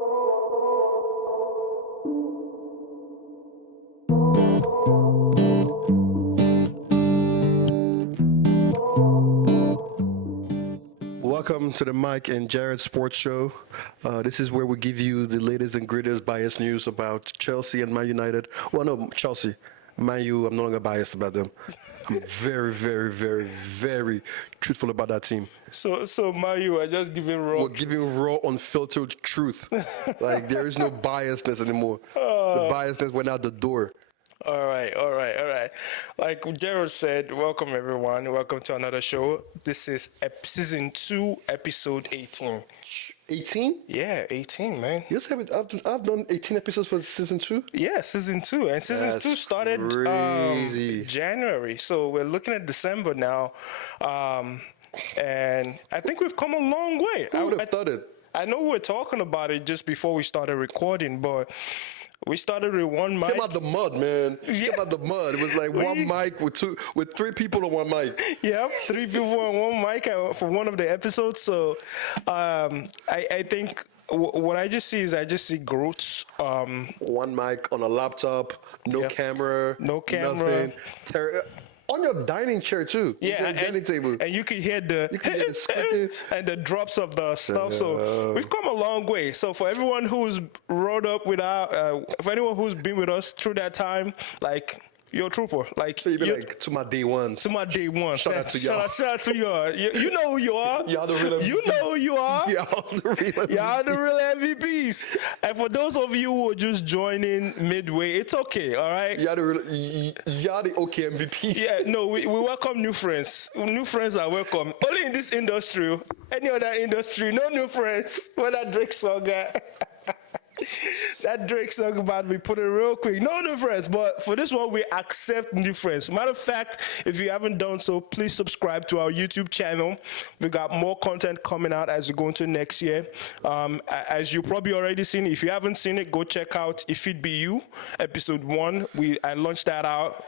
Welcome to the Mike and Jared Sports Show. This is where we give you the latest and greatest biased news about Chelsea and Man United. Well, no, Chelsea. Man U, I'm no longer biased about them. I'm very, very, very, very truthful about that team. So Man U are just giving raw. We're giving raw, unfiltered truth. Like, there is no biasness anymore. The biasness went out the door. All right. Like Jared said, welcome everyone. Welcome to another show. This is season 2, episode 18. 18? Yeah, 18, man. You said I've done 18 episodes for season 2? Yeah, season 2. And season 2 started January. So we're looking at December now. And I think we've come a long way. Who would have thought it? I know we were talking about it just before we started recording, but we started with one mic. Came out the mud, man. Yeah. Came out the mud. It was like one mic with 3 people on one mic. Yep, 3 people on one mic for one of the episodes. So I think what I just see is growth. One mic on a laptop, no camera, nothing. On your dining chair too. Yeah, dining table. And you can hear the squeaking and the drops of the stuff. So we've come a long way. So for everyone who's rode up with for anyone who's been with us through that time, like, you're a trooper. Like, so you be like, to my day ones. To my day one. Shout out to y'all. Shout out to y'all. You know who you are. Y'all the real MVP. You know who you are. Y'all the real MVP. Y'all the real MVPs. And for those of you who are just joining midway, it's okay, all right? Y'all the okay MVPs. Yeah, no, we welcome new friends. New friends are welcome. Only in this industry. Any other industry, no new friends. When that Drake song that Drake song about me, put it real quick. No new friends, but for this one, we accept new friends. Matter of fact, if you haven't done so, please subscribe to our YouTube channel. We got more content coming out as we go into next year. As you probably already seen, if you haven't seen it, go check out If It Be You, episode 1. I launched that out.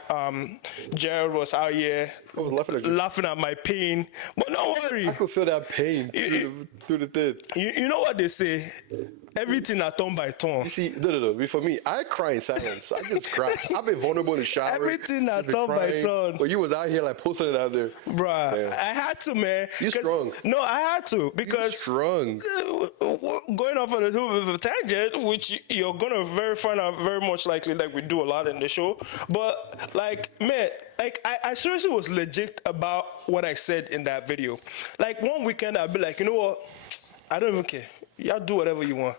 Jared was out here laughing at my pain, but don't worry. I could feel that pain through the thing. You know what they say? Everything I turn by turn. You see, no. For me, I cry in silence. I just cry. I've been vulnerable in the shower. Everything I turn by turn. But you was out here like posting it out there. Bruh, yeah. I had to, man. You strong. No, I had to because... You strong. Going off on a tangent, which you're going to find out very much likely, like we do a lot in the show. But, like, man, like, I seriously was legit about what I said in that video. Like, one weekend, I'd be like, you know what? I don't even care. Y'all do whatever you want.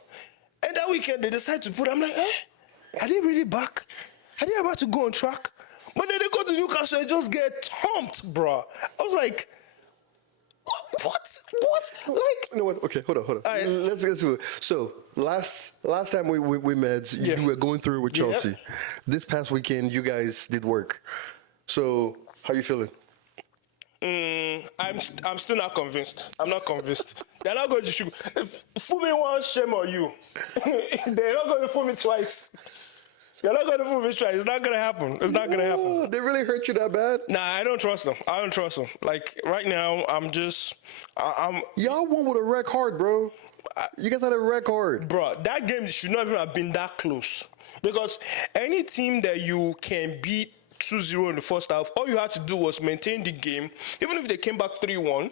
And that weekend, they decide to I'm like, are they really back? Are they about to go on track? But then they go to Newcastle and just get thumped, bro. I was like, what? Like, you know what? Okay, hold on. All right. Let's do it. So, last time we met, you were going through it with Chelsea. Yep. This past weekend, you guys did work. So, how you feeling? I'm still not convinced. I'm not convinced. They're not going to shoot. Fool me once, shame on you. They're not going to fool me twice. They're not going to fool me twice. It's not going to happen. It's not going to happen. They really hurt you that bad? Nah, I don't trust them. Like, right now, I'm Y'all won with a record, bro. You guys had a record. Bro, that game should not even have been that close. Because any team that you can beat 2-0 in the first half, all you had to do was maintain the game. Even if they came back 3-1,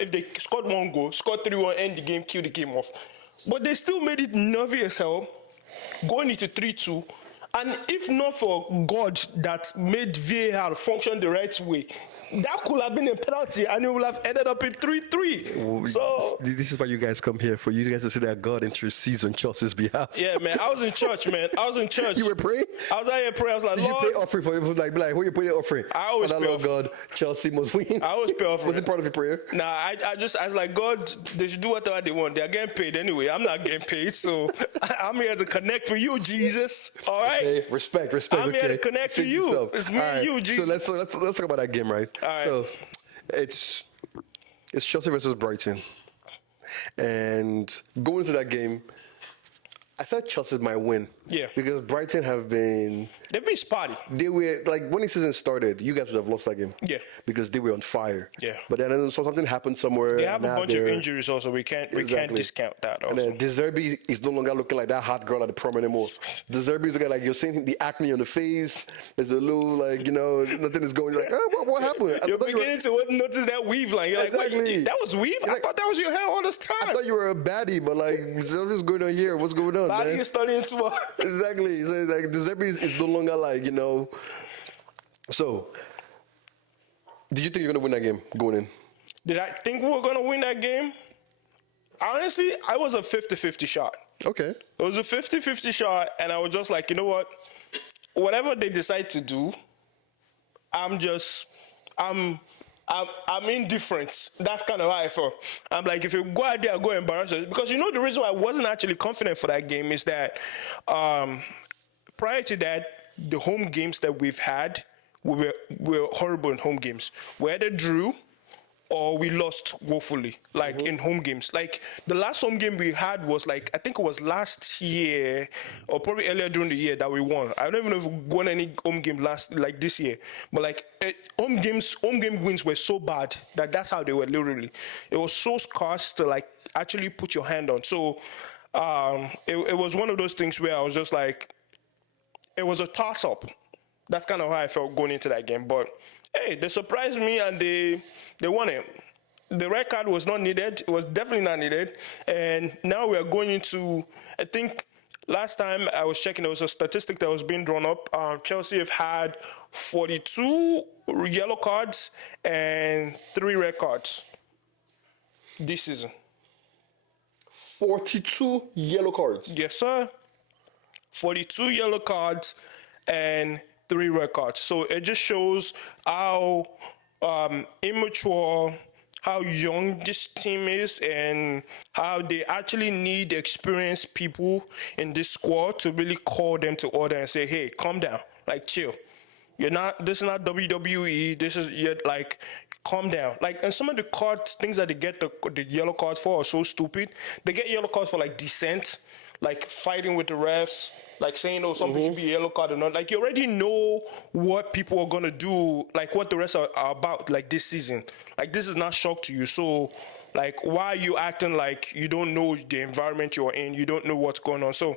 if they scored 1 goal, scored 3-1, end the game, kill the game off. But they still made it nervy as hell, going into 3-2. And if not for God that made VAR function the right way, that could have been a penalty and it would have ended up in 3-3. So this is why you guys come here, for you guys to see that God intercedes on Chelsea's behalf. Yeah, man. I was in church, man. You were praying? I was out here praying. I was like, Lord. Did you pay offering for him? Like, who you pay the offering? I always pay offering. God, Chelsea must win. I always pay offering. Was it part of your prayer? Nah, I was like, God, they should do whatever they want. They're getting paid anyway. I'm not getting paid, so I'm here to connect with you, Jesus. All right? Okay, respect. I'm here to connect to you. Yourself. It's me and you, Jesus. So let's talk about that game, right? All right. So it's Chelsea versus Brighton, and going into that game, I said Chelsea might win. Yeah. Because Brighton have been. They've been spotty. They were like when the season started, you guys would have lost that game. Yeah. Because they were on fire. Yeah. But then so something happened somewhere. They have a now bunch of they're- injuries also. We can't discount that also. And then De Zerbi is no longer looking like that hot girl at the prom anymore. De Zerbi is looking like you're seeing the acne on the face. There's a little nothing is going. You're like, oh, what happened? You're beginning to notice that weave line. You're Exactly. like, wait, that was weave? I thought that was your hair all this time. I thought you were a baddie, but like something's going on here. What's going on, Body man? is starting to. Exactly. So it's like De Zerbi is no longer like So, did you think you're gonna win that game going in? Did I think we were going to win that game? Honestly, I was a 50-50 shot. Okay. It was a 50-50 shot, and I was just like, you know what? Whatever they decide to do, I'm indifferent. That's kind of how I felt. I'm like, if you go out there, go embarrass us. Because the reason why I wasn't actually confident for that game is that prior to that, the home games that we've had, we were horrible in home games. We either drew or we lost woefully, in home games. Like, the last home game we had was, I think it was last year, or probably earlier during the year that we won. I don't even know if we won any home game this year. But, home game wins were so bad that's how they were literally. It was so scarce to, actually put your hand on. So, it was one of those things where I was just like, it was a toss-up. That's kind of how I felt going into that game. But, hey, they surprised me and they won it. The red card was not needed. It was definitely not needed. And now we are going into, I think last time I was checking, there was a statistic that was being drawn up. Chelsea have had 42 yellow cards and 3 red cards this season. 42 yellow cards. Yes, sir. 42 yellow cards and 3 red cards. So it just shows how immature, how young this team is, and how they actually need experienced people in this squad to really call them to order and say, hey, calm down, chill. This is not WWE, this is calm down. And some of the things that they get the yellow cards for are so stupid. They get yellow cards for dissent, fighting with the refs, saying, oh, something should be a yellow card or not. You already know what people are going to do, what the rest are about, this season. This is not shock to you. So, why are you acting like you don't know the environment you're in? You don't know what's going on. So,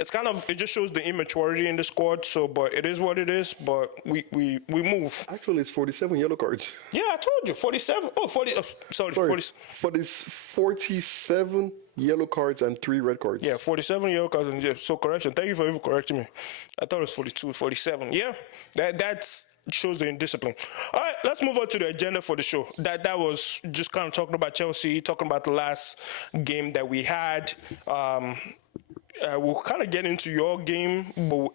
it just shows the immaturity in the squad. So, but it is what it is. But we move. Actually, it's 47 yellow cards. Yeah, I told you. 47. Oh, 40. Sorry. 47 yellow cards and 3 red cards. Yeah, 47 yellow cards. And so, correction. Thank you for even correcting me. I thought it was 42, 47. Yeah, that's shows the indiscipline. All right, let's move on to the agenda for the show. That was just kind of talking about Chelsea, talking about the last game that we had. We'll kind of get into your game, but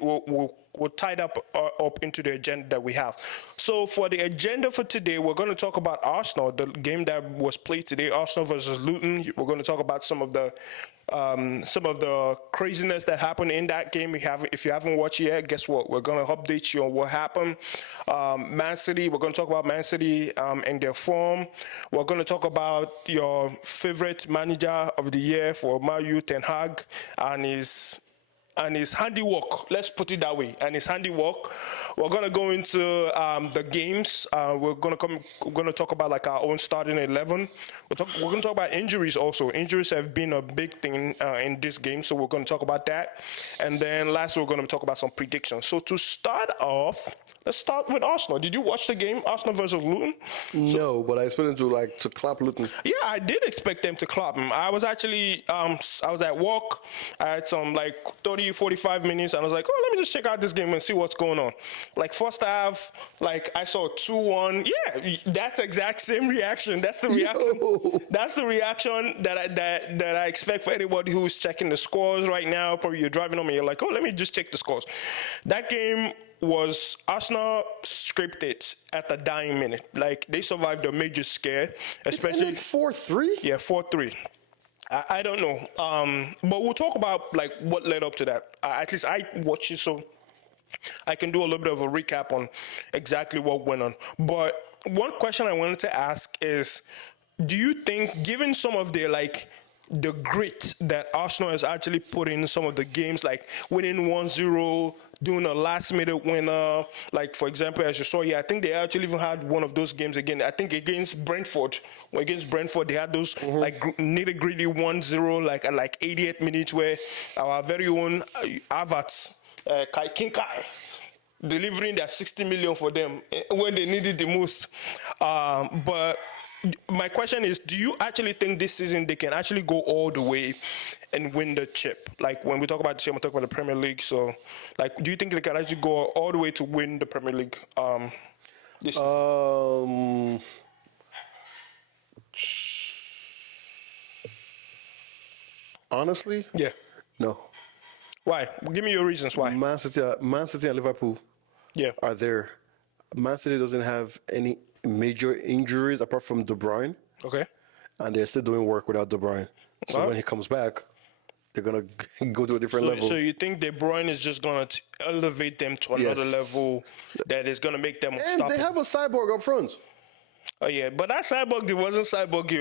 we'll tie it up into the agenda that we have. So for the agenda for today, we're going to talk about Arsenal, the game that was played today, Arsenal versus Luton. We're going to talk about some of the craziness that happened in that game. If you haven't watched it yet, guess what? We're going to update you on what happened. Man City, we're going to talk about Man City and their form. We're going to talk about your favorite manager of the year for Man Utd, Ten Hag, and his handiwork. Let's put it that way. And his handiwork. We're gonna go into the games. We're gonna talk about our own starting 11. We're gonna talk about injuries also. Injuries have been a big thing in this game, so we're gonna talk about that. And then lastly, we're gonna talk about some predictions. So to start off, let's start with Arsenal. Did you watch the game, Arsenal versus Luton? No, but I expected them to clap Luton. Yeah, I did expect them to clap him. I was actually, I was at work. I had some 30, 45 minutes, and I was like, oh, let me just check out this game and see what's going on. First half, I saw 2-1. Yeah, that's exact same reaction. That's the reaction. Yo. That's the reaction that I expect for anybody who's checking the scores right now. Probably you're driving home and you're like, oh, let me just check the scores. That game was Arsenal scripted at the dying minute. They survived a major scare, especially 4-3. Yeah, 4-3. I don't know, but we'll talk about what led up to that. At least I watched it, so I can do a little bit of a recap on exactly what went on. But one question I wanted to ask is, do you think, given some of their the grit that Arsenal has actually put in some of the games, like winning 1-0, doing a last-minute winner. Like, for example, as you saw here, I think they actually even had one of those games again. I think against Brentford. Against Brentford, they had those like nitty-gritty 1-0, like at like 88th minute, where our very own Havertz, King Kai, delivering their 60 million for them when they needed the most. But my question is, do you actually think this season they can actually go all the way and win the chip? Like, when we talk about the chip, we talk about the Premier League. So, like, do you think they can actually go all the way to win the Premier League this season? Honestly, Yeah. no. Why? Give me your reasons why. Man City and Liverpool Yeah. are there. Man City doesn't have any major injuries apart from De Bruyne, Okay. and they're still doing work without De Bruyne. So when he comes back, they're gonna go to a different level. So you think De Bruyne is just gonna elevate them to another Yes. level that is gonna make them And unstoppable? they have a cyborg up front. Oh yeah, but that cyborg, it wasn't cyborgy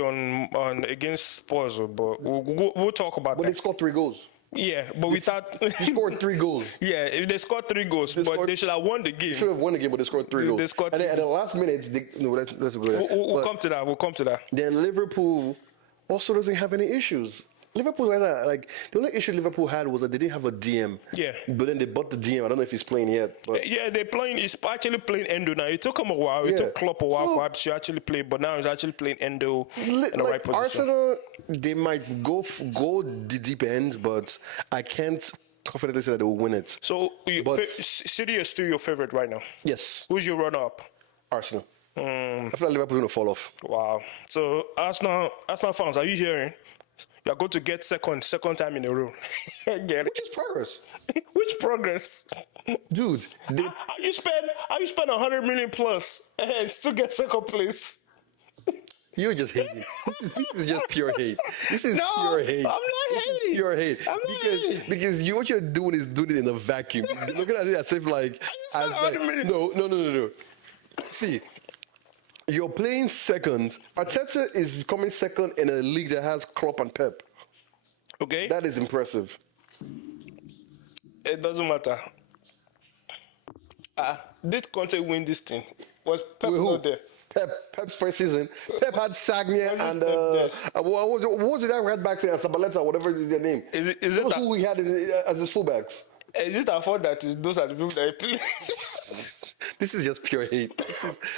on against Spurs. But we'll talk about But that. they scored 3 goals. Yeah, but without They scored 3 goals. yeah, if they scored 3 goals, but they should have won the game. Should have won the game, but they scored 3 goals. They scored and then 3 at the last minute, let's go there. We'll But come to that. We'll come to that. then Liverpool also doesn't have any issues. Liverpool, like the only issue Liverpool had was that they didn't have a DM. Yeah. But then they bought the DM. I don't know if he's playing yet. But Yeah, they're playing. He's actually playing Endo now. It took him a while. It Yeah. took Klopp a while So- for him to actually play, but now he's actually playing Endo in the right position. Arsenal, they might go the deep end, but I can't confidently say that they will win it. So But- City is still your favorite right now. Yes, Who's your runner-up? Arsenal. I feel like Liverpool's gonna fall off. Wow. So Arsenal fans, are you hearing? You're going to get second time in a row. Get it? Which is progress, Which progress? dude. How you spend 100 million plus and still get second place? You're just hating. This is just pure hate. This is pure hate. I'm not hating. Pure hate. I'm not hating. Because what you're doing is doing it in a vacuum. You're looking at it as if like, spent 100 million. No. See, you're playing second. Arteta is coming second in a league that has Klopp and Pep. Okay? That is impressive. It doesn't matter. Did Conte win this thing? Was Pep Wait, who? not there? Pep's first season. Pep had Sagna Was it and Pep there? what was it that we had back there? Sabaleta, whatever is their name. Is it That was that- who we had as his fullbacks. Is it our fault that those are the people that play? This is just pure hate.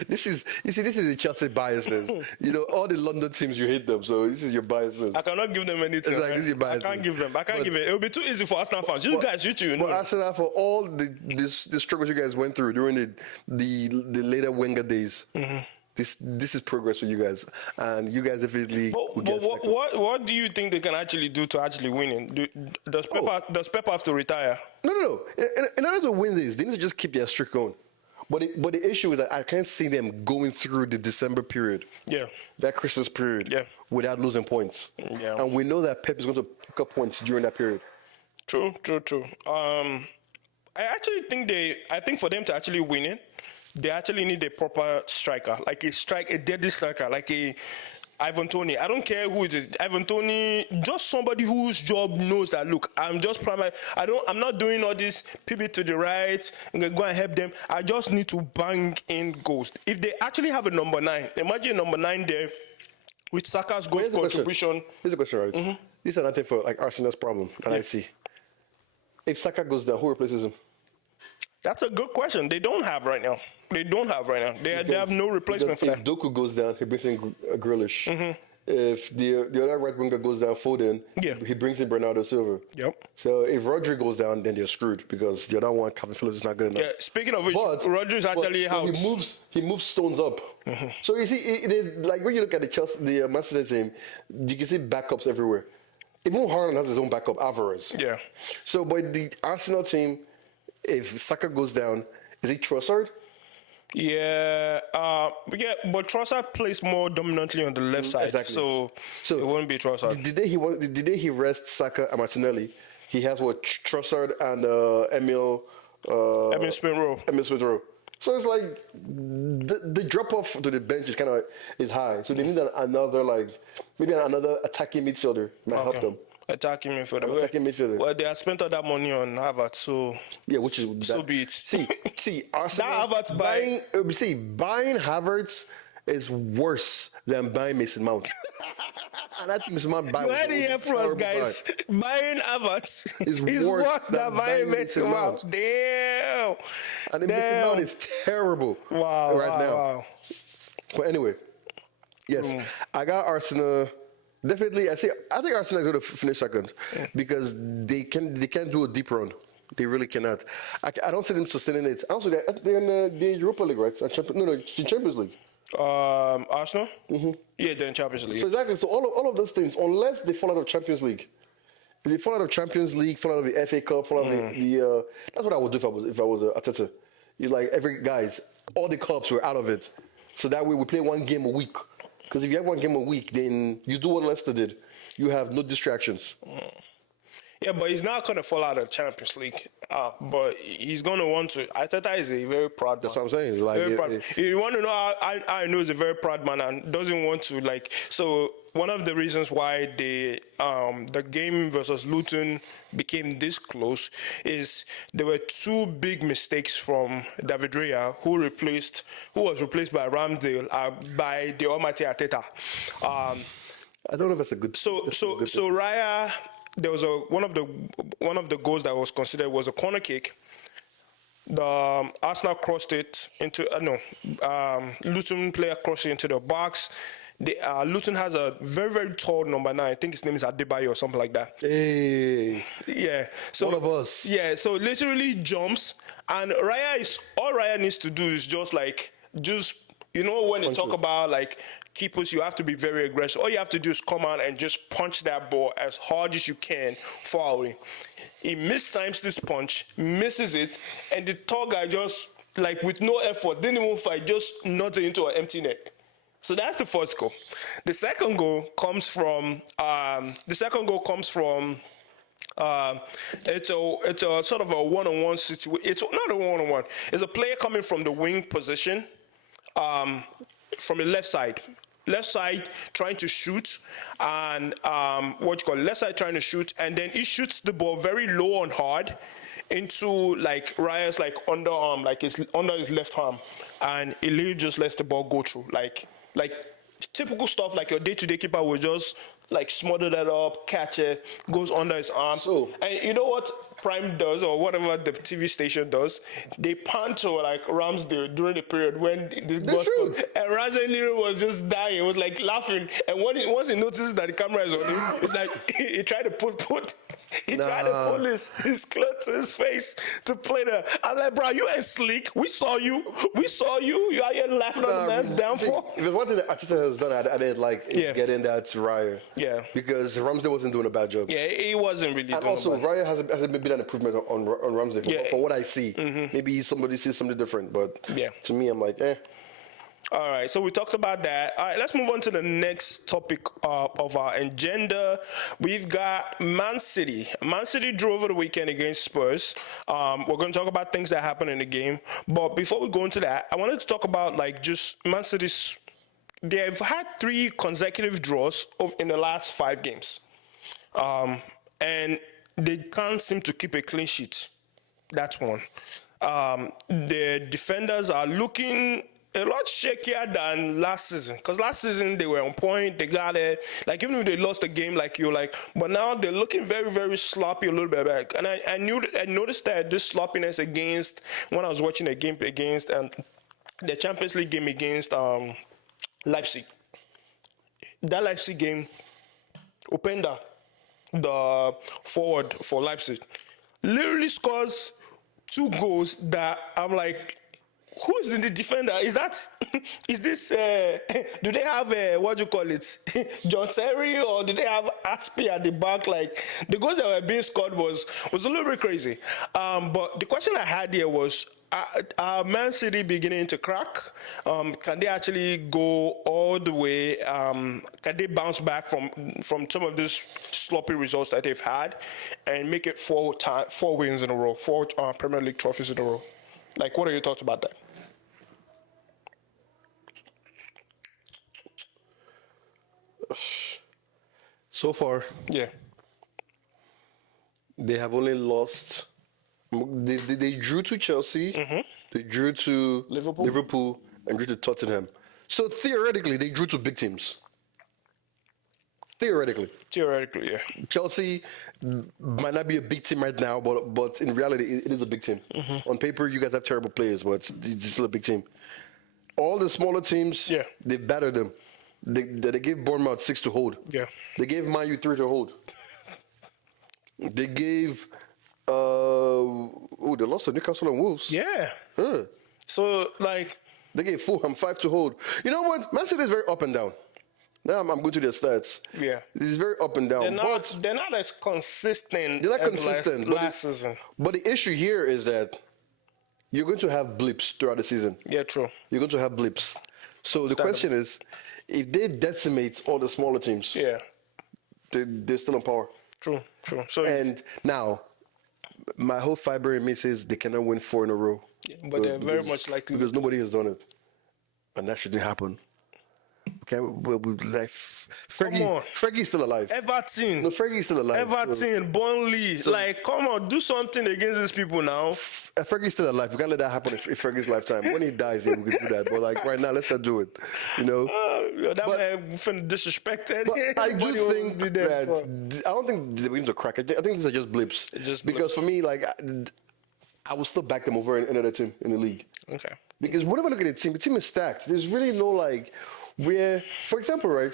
This is the Chelsea biasness. You know, all the London teams, you hate them, so this is your biasness. I cannot give them anything. Exactly, Right? this is your I bias. can't give them. I can't But- give it. It will be too easy for Arsenal fans. You guys, you know. But Arsenal, for all the struggles you guys went through during the later Wenger days, this is progress for you guys, and you guys definitely will But get second. what do you think they can actually do to actually win it? Does Pep have to retire? No. In order to win this, they need to just keep their streak going. But the issue is that I can't see them going through the December period, Yeah. that Christmas period, Yeah. without losing points. Yeah. And we know that Pep is going to pick up points during that period. True. I actually think I think for them to actually win it, they actually need a proper striker, like a deadly striker, like a Ivan Toney. I don't care who it is. Ivan Toney, just somebody whose job knows that, look, I'm just primary. I'm not doing all this pivot to the right and go and help them. I just need to bang in goals. If they actually have a number 9, imagine number 9 there with Saka's goal Here's the question. contribution. Here's a question, right? This is another thing for like Arsenal's problem that I see. If Saka goes down, who replaces him? That's a good question. They don't have right now. They have no replacement for If that. Doku goes down, he brings in Grealish. If the other right winger goes down, Foden, Yeah. he brings in Bernardo Silva. Yep. So if Rodri goes down, then they're screwed because the other one, Calvin Phillips, is not good enough. Yeah, speaking of which, But Rodgers actually but out. he moves Stones up. So you see, like when you look at the Manchester team, you can see backups everywhere. Even Haaland has his own backup, Alvarez. Yeah. So, but the Arsenal team, if Saka goes down, is it Trossard? Yeah, but Trossard plays more dominantly on the left side, exactly. so it won't be Trossard. The day he rests Saka and Martinelli, he has what Trossard and Emil Smith Rowe. Emil Smith Rowe. So it's like the drop off to the bench is high. So they need another maybe another attacking midfielder might help them. Attacking midfielder. Attacking midfielder. Well, they have spent all that money on Havertz, so yeah, which is so be it. See, Arsenal Havertz buying Havertz is worse than buying Mason Mount. And I think Mason Mount buying. You heard it here first, guys. Buying Havertz is worse than buying Mason Mount. Damn. And Mason Mount is terrible right now. Wow. But anyway, yes, I got Arsenal. Definitely, I think Arsenal is going to finish second because they can't do a deep run. They really cannot. I don't see them sustaining it. Also, they're in the Europa League, right? No, it's in Champions League. Arsenal? Mm-hmm. Yeah, they're in Champions League. So exactly. So all of those things, unless they fall out of Champions League, if they fall out of Champions League, fall out of the FA Cup, fall out of the that's what I would do if I was Arteta. You like all the clubs were out of it, so that way we play one game a week. Because if you have one game a week, then you do what Leicester did. You have no distractions. Yeah, but he's not going to fall out of Champions League. But he's going to want to. Arteta is a very proud man. That's what I'm saying. Like, you want to know how I know he's a very proud man and doesn't want to, so one of the reasons why the game versus Luton became this close is there were two big mistakes from David Raya, who was replaced by Ramsdale by the almighty Arteta. I don't know if that's a good. So Raya, there was one of the goals that was considered was a corner kick. The Arsenal crossed it into Luton player crossed it into the box. Luton has a very, very tall number 9. I think his name is Adebayo or something like that. Hey. Yeah. So one of us. Yeah. So literally jumps, and all Raya needs to do is just when they talk about keepers, you have to be very aggressive. All you have to do is come out and just punch that ball as hard as you can far away. He mistimes this punch, misses it, and the tall guy just with no effort, didn't even fight, just nodded into an empty net. So that's the first goal. The second goal comes from it's a sort of a one-on-one situation. It's not a one-on-one. It's a player coming from the wing position, from the left side trying to shoot, and left side trying to shoot, and then he shoots the ball very low and hard into Raya's underarm, it's under his left arm, and he literally just lets the ball go through, typical stuff your day-to-day keeper will just smother that up, catch it, goes under his arm. And you know what Prime does, or whatever the TV station does? They pan to Ramsdale during the period when this ball stopped, and Ramsdale was just dying. He was laughing, and once he notices that the camera is on him, it's he tried to put tried to pull his clothes to his face to play the. I'm like, bro, you ain't sleek. We saw you. You out here laughing on the man's downfall. If there's one thing that Arteta has done, I didn't getting that Raya. Yeah. Because Ramsdale wasn't doing a bad job. Yeah, he wasn't really. And also, Raya hasn't been an improvement on Ramsdale for what I see. Mm-hmm. Maybe somebody sees something different, but to me, I'm like, eh. All right, so we talked about that. All right, let's move on to the next topic of our agenda. We've got Man City. Man City drew over the weekend against Spurs. We're going to talk about things that happened in the game. But before we go into that, I wanted to talk about just Man City's. They've had 3 consecutive draws in the last 5 games. And they can't seem to keep a clean sheet. That's one. The defenders are looking a lot shakier than last season. Because last season, they were on point. They got it. Even if they lost the game, but now they're looking very, very sloppy a little bit back. And I noticed that this sloppiness when I was watching the game against the Champions League game against Leipzig. That Leipzig game, Openda, the forward for Leipzig, literally scores 2 goals that I'm like, who is in the defender? Is this, do they have, John Terry, or do they have Aspi at the back? The goals that were being scored was a little bit crazy. But the question I had here was, are Man City beginning to crack? Can they actually go all the way? Can they bounce back from some of these sloppy results that they've had and make it 4 wins in a row, 4 Premier League trophies in a row? What are your thoughts about that? So far, Yeah. they have only lost. They drew to Chelsea, they drew to Liverpool. and drew to Tottenham. So theoretically, they drew to big teams. Theoretically, Theoretically, yeah. Chelsea might not be a big team right now, but in reality, it is a big team. On paper, you guys have terrible players, but it's still a big team. All the smaller teams, Yeah. they battered them. They gave Bournemouth 6 to hold. Yeah. They gave Man Utd 3 to hold. They gave they lost to Newcastle and Wolves. Yeah. Huh. So, like, They gave Fulham 5 to hold. You know what? Man City is very up and down. Now I'm going to their stats. yeah. It's very up and down. They're not as consistent They're not as consistent. last season. But the issue here is that you're going to have blips throughout the season. Yeah, true. You're going to have blips. So the question is, if they decimate all the smaller teams, Yeah. they're still in power. True. So, And now, my whole fiber in me says they cannot win 4 in a row. but they're very much likely. Because nobody has done it. And that shouldn't happen. Okay, like Fergie's still alive. Everton. No, Fergie's still alive. Everton, Burnley. Like, come on, do something against these people now. Fergie's still alive. We can't let that happen if Fergie's lifetime. When he dies, we can do that. But like right now, let's not do it. You know. That man finna disrespected. But I do Everybody think will be there that for- I don't think they're going to crack. I think these are just blips. It's just because for me, like I will still back them over another team in the league. Okay. Because whenever I look at the team is stacked. There's really no like where, for example, right,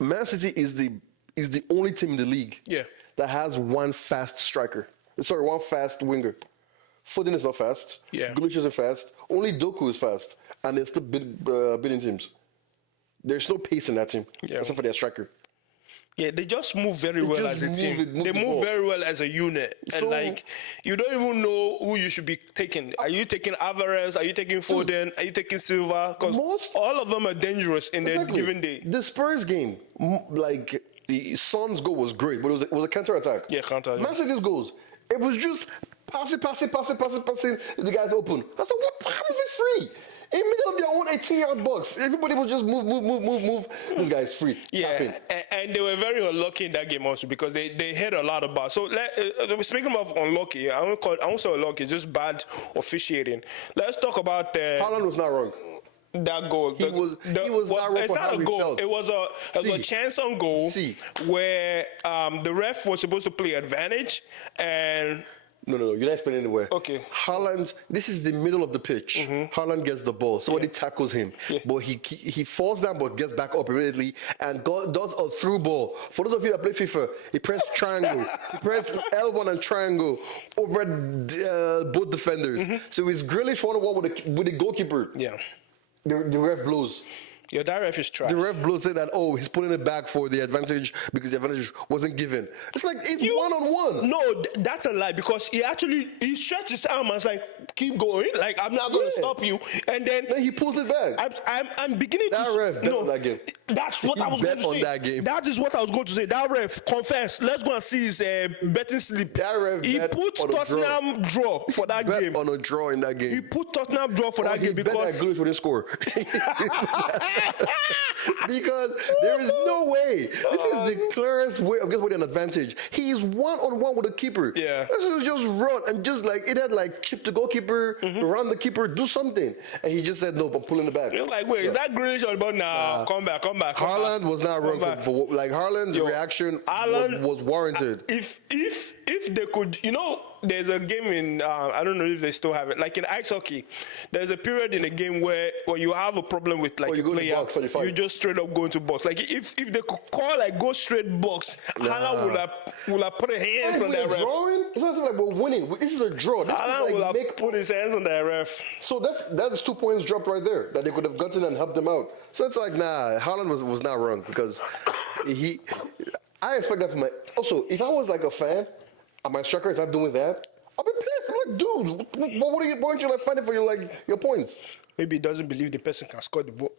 Man City is the only team in the league Yeah. that has one fast striker. Sorry, one fast winger. Foden is not fast. Yeah. Grealish isn't fast. Only Doku is fast, and they're still beating teams. There's no pace in that team, except for their striker. Yeah, they just move very well as just a move team. it, move They the move ball. very well as a unit. And So- like, you don't even know who you should be taking. Are you taking Alvarez? Are you taking Foden? Are you taking Silva? Because all of them are dangerous in their given day. The Spurs game, like the Suns' goal was great, but it was a counter attack. Yeah, counter. Man City's goals, it was just passing. The guys open. I said, what? How is it free? In the middle of their own 18-yard box, everybody was just move. This guy's free. Yeah, and they were very unlucky in that game also because they hit a lot of balls. So speaking of unlucky, I won't say unlucky, just bad officiating. Let's talk about Haaland was not wrong. that goal. He was not wrong It's for not how a he goal. felt. It was a chance on goal where the ref was supposed to play advantage and. No, you're not explaining anywhere. Okay. Haaland, this is the middle of the pitch. Haaland gets the ball. Somebody tackles him. Yeah. But he falls down but gets back up immediately and does a through ball. For those of you that play FIFA, he pressed triangle. He pressed L1 and triangle over both defenders. So it's Grealish 1-on-1 with the goalkeeper. Yeah. The ref blows. Yeah, that ref is trash. The ref blows it that, he's putting it back for the advantage because the advantage wasn't given. It's like, it's one-on-one. No, that's a lie because he stretched his arm and was like, keep going. Like, I'm not going to stop you. And then he pulls it back. I'm beginning That to... ref bet on that game. That's what He I was bet going to on say. that game. That is what I was going to say. That ref, confess. Let's go and see his betting slip. That ref He bet put on a Tottenham draw for that Bet game. on a draw in that game. He put Tottenham draw for that He game bet that because... Grealish wouldn't score. Because there is no way. This is the clearest way of getting an advantage. He's one-on-one with the keeper. Yeah. This is just run and just like it had like chip the goalkeeper, run the keeper, do something. And he just said no, but pulling it back. It's like, wait, is that Grealish or about now? Come back. Haaland was not wrong for like Haaland's reaction was warranted. If they could, there's a game in I don't know if they still have it. Like in ice hockey, there's a period in a game where you have a problem with like you a go to player, box and you fight. you just straight up go into box. Like if they could call like go straight box, Haaland would have put his hands on that ref. Drawing? It's not like we're winning. This is a draw. This Haaland is would like have put his hands on that ref. So that's 2 points dropped right there that they could have gotten and helped them out. So it's like, nah, Haaland was not wrong because I expect that from my. Also, if I was like a fan and my striker is not doing that, I'll be pissed. I'm like, dude, why aren't you like fighting for your points? Maybe he doesn't believe the person can score the ball.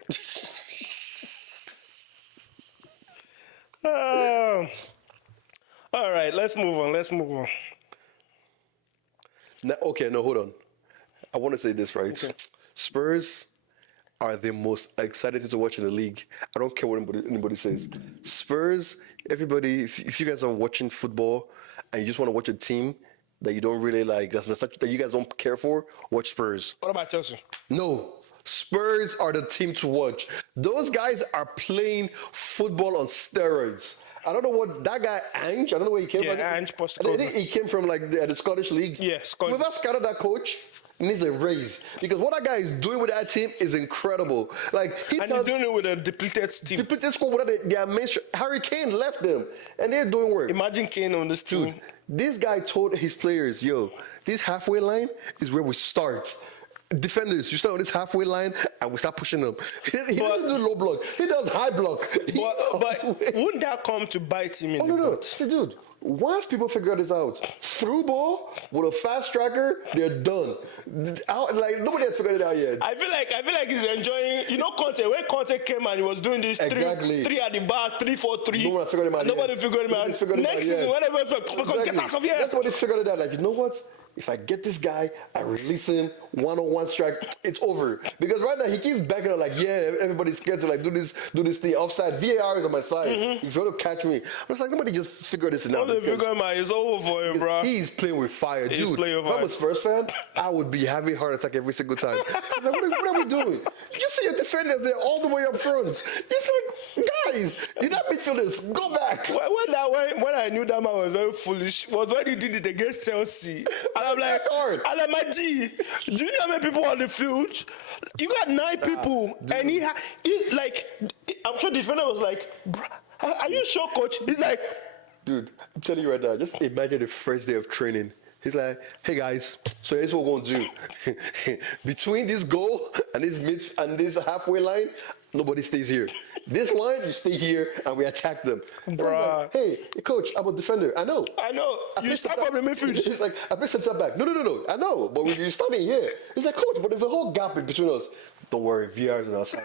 All right, let's move on. Now, okay, no, hold on. I want to say this, right? Okay. Spurs are the most exciting thing to watch in the league. I don't care what anybody says. Spurs, everybody, if you guys are watching football and you just want to watch a team that you don't really like, that you guys don't care for, watch Spurs. What about Chelsea? No. Spurs are the team to watch. Those guys are playing football on steroids. I don't know what that guy Ange. I don't know where he came from. Yeah, Ange I think he came from like the Scottish league. Yeah, Scottish. Whoever scouted that coach needs a raise because what that guy is doing with that team is incredible. Like he's doing it with a depleted team. Depleted squad without their main. Harry Kane left them, and they're doing work. Imagine Kane on this team. Dude, this guy told his players, "Yo, this halfway line is where we start." Defenders, you start on this halfway line and we start pushing them. He doesn't do low block. He does high block. But wouldn't that come to bite him in the butt? See, dude, once people figure this out, through ball with a fast striker, they're done. Like nobody has figured it out yet. I feel like he's enjoying. You know, Conte. When Conte came and he was doing this three at the back, 3-4-3. No one figured him out. Nobody figured him out. Next season, whenever it's like, get out of here. That's what they figured it out. Like, you know what? If I get this guy, I release him, one-on-one strike, it's over. Because right now he keeps backing up like, yeah, everybody's scared to like do this thing offside. VAR is on my side. If you want to catch me, I was like, nobody just figure this out. It's over for him, bro. He's playing with fire, dude. If I'm a Spurs fan, I would be having a heart attack every single time. Like, what are we doing? You see your defenders there all the way up front. It's like, guys, you're not midfielders. Go back. When I knew that man was very foolish was when he did it against Chelsea. And I'm like, my G, do you know how many people on the field? You got 9 people, dude. And he like, I'm sure the defender was like, are you sure, coach? He's like, dude, I'm telling you right now, just imagine the first day of training. He's like, hey guys, so here's what we're gonna do. Between this goal and this halfway line, nobody stays here. This line, you stay here, and we attack them. Bruh. Like, hey, coach, I'm a defender. I know. You start from the midfield. It's like, I play center back. No. I know, but you're starting here. He's like, coach, but there's a whole gap in between us. Don't worry, VR is on our side.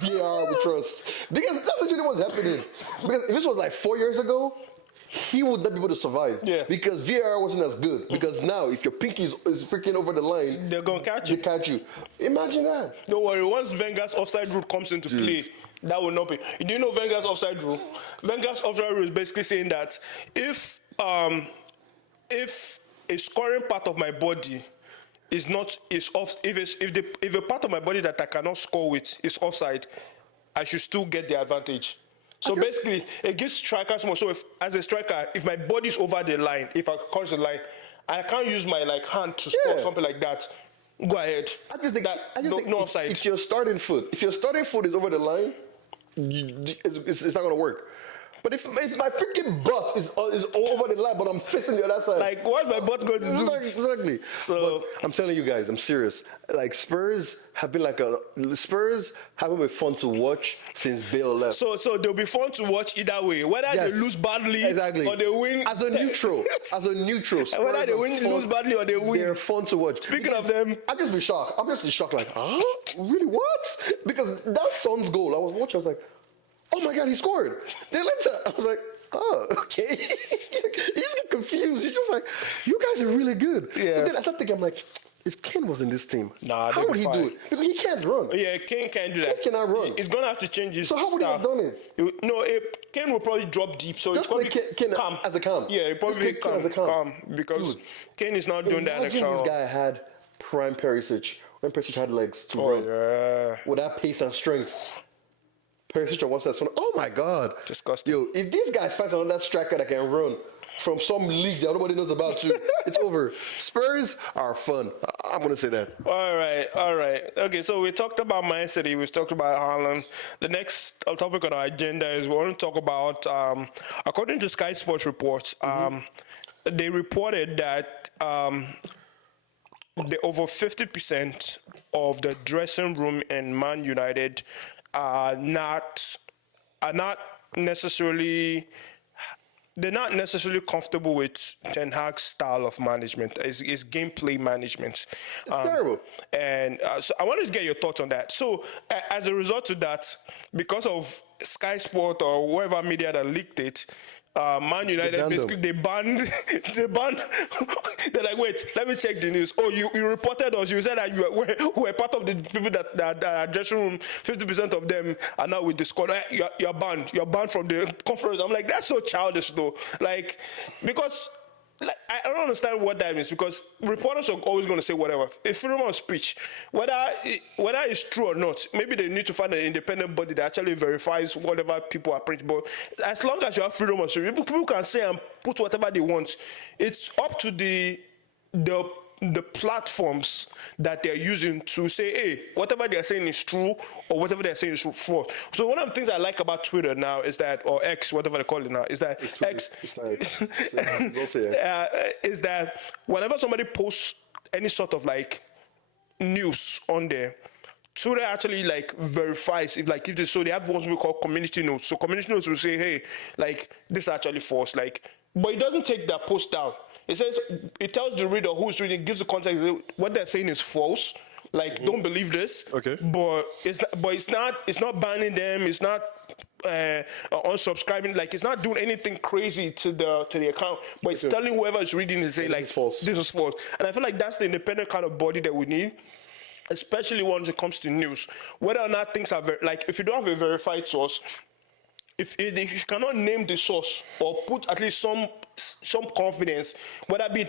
VR, we trust. Because that's literally what's happening. Because if this was like 4 years ago, he would not be able to survive. Yeah. Because VAR wasn't as good. Because now, if your pinky is freaking over the line, they're going to catch you. They catch you. Imagine that. Don't worry, once Wenger's offside rule comes into play, that will not be. Do you know Wenger's offside rule? Wenger's offside rule is basically saying that if a scoring part of my body is off, if a part of my body that I cannot score with is offside, I should still get the advantage. So basically, it gives strikers more. So if, as a striker, if my body's over the line, if I cross the line, I can't use my hand to score something like that. Go ahead. I just think no offside. If your starting foot is over the line, it's not gonna work. But if my freaking butt is over the line, but I'm facing the other side, like what's my butt going to do? Exactly. So but I'm telling you guys, I'm serious. Like Spurs haven't been fun to watch since Bale left. So they'll be fun to watch either way, whether they lose badly or they win. As a neutral, Spurs whether they lose badly or they win. They're fun to watch. Speaking of them, I'm just be shocked. Like, really what? Because that son's goal, I was watching. I was like, oh my God, he scored. Then later, I was like, oh, okay. You just get confused. You're just like, you guys are really good. Yeah. But then I started thinking, I'm like, if Kane was in this team, how would he do it? Because he can't run. Yeah, Kane can't do that. Kane cannot run. He's going to have to change his So how would he have done it? Kane will probably drop deep. So just play Kane calm. As a calm. Yeah, probably calm. Because Kane is not doing that extra. This guy had prime Perisic. When Perisic had legs to run. Yeah. With that pace and strength. Perisic on one side. Oh my God. Disgusting. Yo, if this guy finds another striker that can run from some league that nobody knows about too, it's over. Spurs are fun. I'm going to say that. All right. Okay, so we talked about Man City. We talked about Haaland. The next topic on our agenda is we want to talk about, according to Sky Sports reports, they reported that over 50% of the dressing room in Man United are not necessarily comfortable with Ten Hag's style of management. It's gameplay management. It's terrible. And so I wanted to get your thoughts on that. So as a result of that, because of Sky Sport or whoever media that leaked it, Man United banned basically them. they banned they're like, wait, let me check the news. Oh, you reported us. You said that you were part of the people that are dressing room. 50% of them are now with the squad. You're banned. You're banned from the conference. I'm like, that's so childish though. Like, because like, I don't understand what that means, because reporters are always going to say whatever. It's freedom of speech. Whether it's true or not, maybe they need to find an independent body that actually verifies whatever people are printing. But as long as you have freedom of speech, people can say and put whatever they want. It's up to the platforms that they're using to say, hey, whatever they're saying is true or whatever they're saying is false. So one of the things I like about Twitter now is that, or X, whatever they call it now, is that is that whenever somebody posts any sort of like news on there, Twitter actually like verifies if this. So they have what we call community notes. So community notes will say, hey, like this is actually false, like, but it doesn't take that post down. It says, it tells the reader who's reading, gives the context. What they're saying is false. Like, don't believe this. Okay. But it's not banning them. It's not unsubscribing. Like, it's not doing anything crazy to the account. But it's telling whoever is reading to say, like, this is false. And I feel like that's the independent kind of body that we need, especially when it comes to news. Whether or not things are like, if you don't have a verified source, if you cannot name the source or put at least some confidence, whether it be